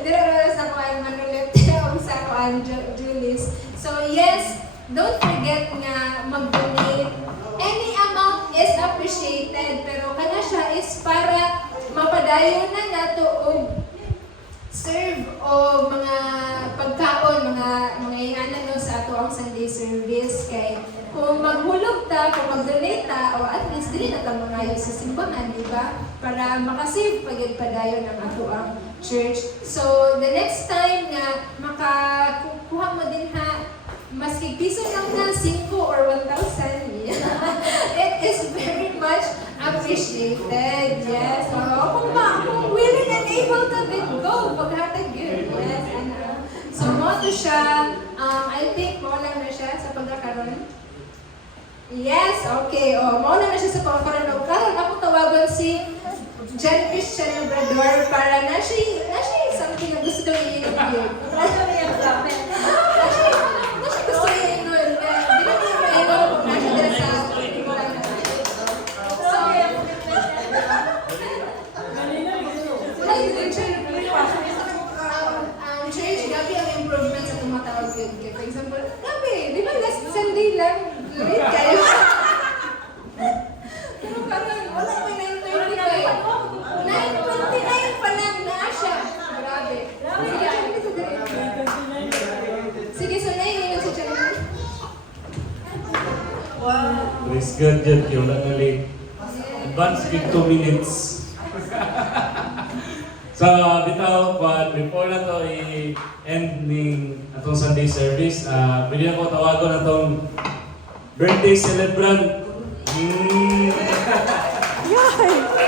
dira ra sa kuan Manolete o sa kuan Julius. So yes, don't forget nga mag-donate. Any amount is appreciated, pero kana siya is para mapadayon na nato og serve o mga pagkaon, mga ihanan no sa ato ang Sunday service. Kay kung maghulog ta, kung mag-donate ta, o at least dili na ta mangayo sa simbahan, di ba? Para makasave pagid padayon ang ato ang church. So the next time nga makakuha mo din ha, maski piso lang na 5 or 1,000, it is very much appreciated. Yes. So, kung willing and able to then go, paghatag yun. Yes. So, mo to siya. I think mawala na siya sa pagkakaroon. Yes, okay. Mawala na siya sa pagkakaroon. Karon ako tawagan si John Christian Labrador para na siya something na gusto kong i-interview. Church, gabi ang improvement sa tumatawag yun. For example, gabi, di ba last Sunday lang, late kayo. Pero parang wala ko 9:30 kayo. 9:29 pa lang na siya. Grabe. Sige, so naiinom si Chanel. Praise God dyan, kaya wala na late. Advance with 2 minutes. So, bitaw, before na to i-ending atong Sunday service, pwede ako tawagon atong birthday celebrant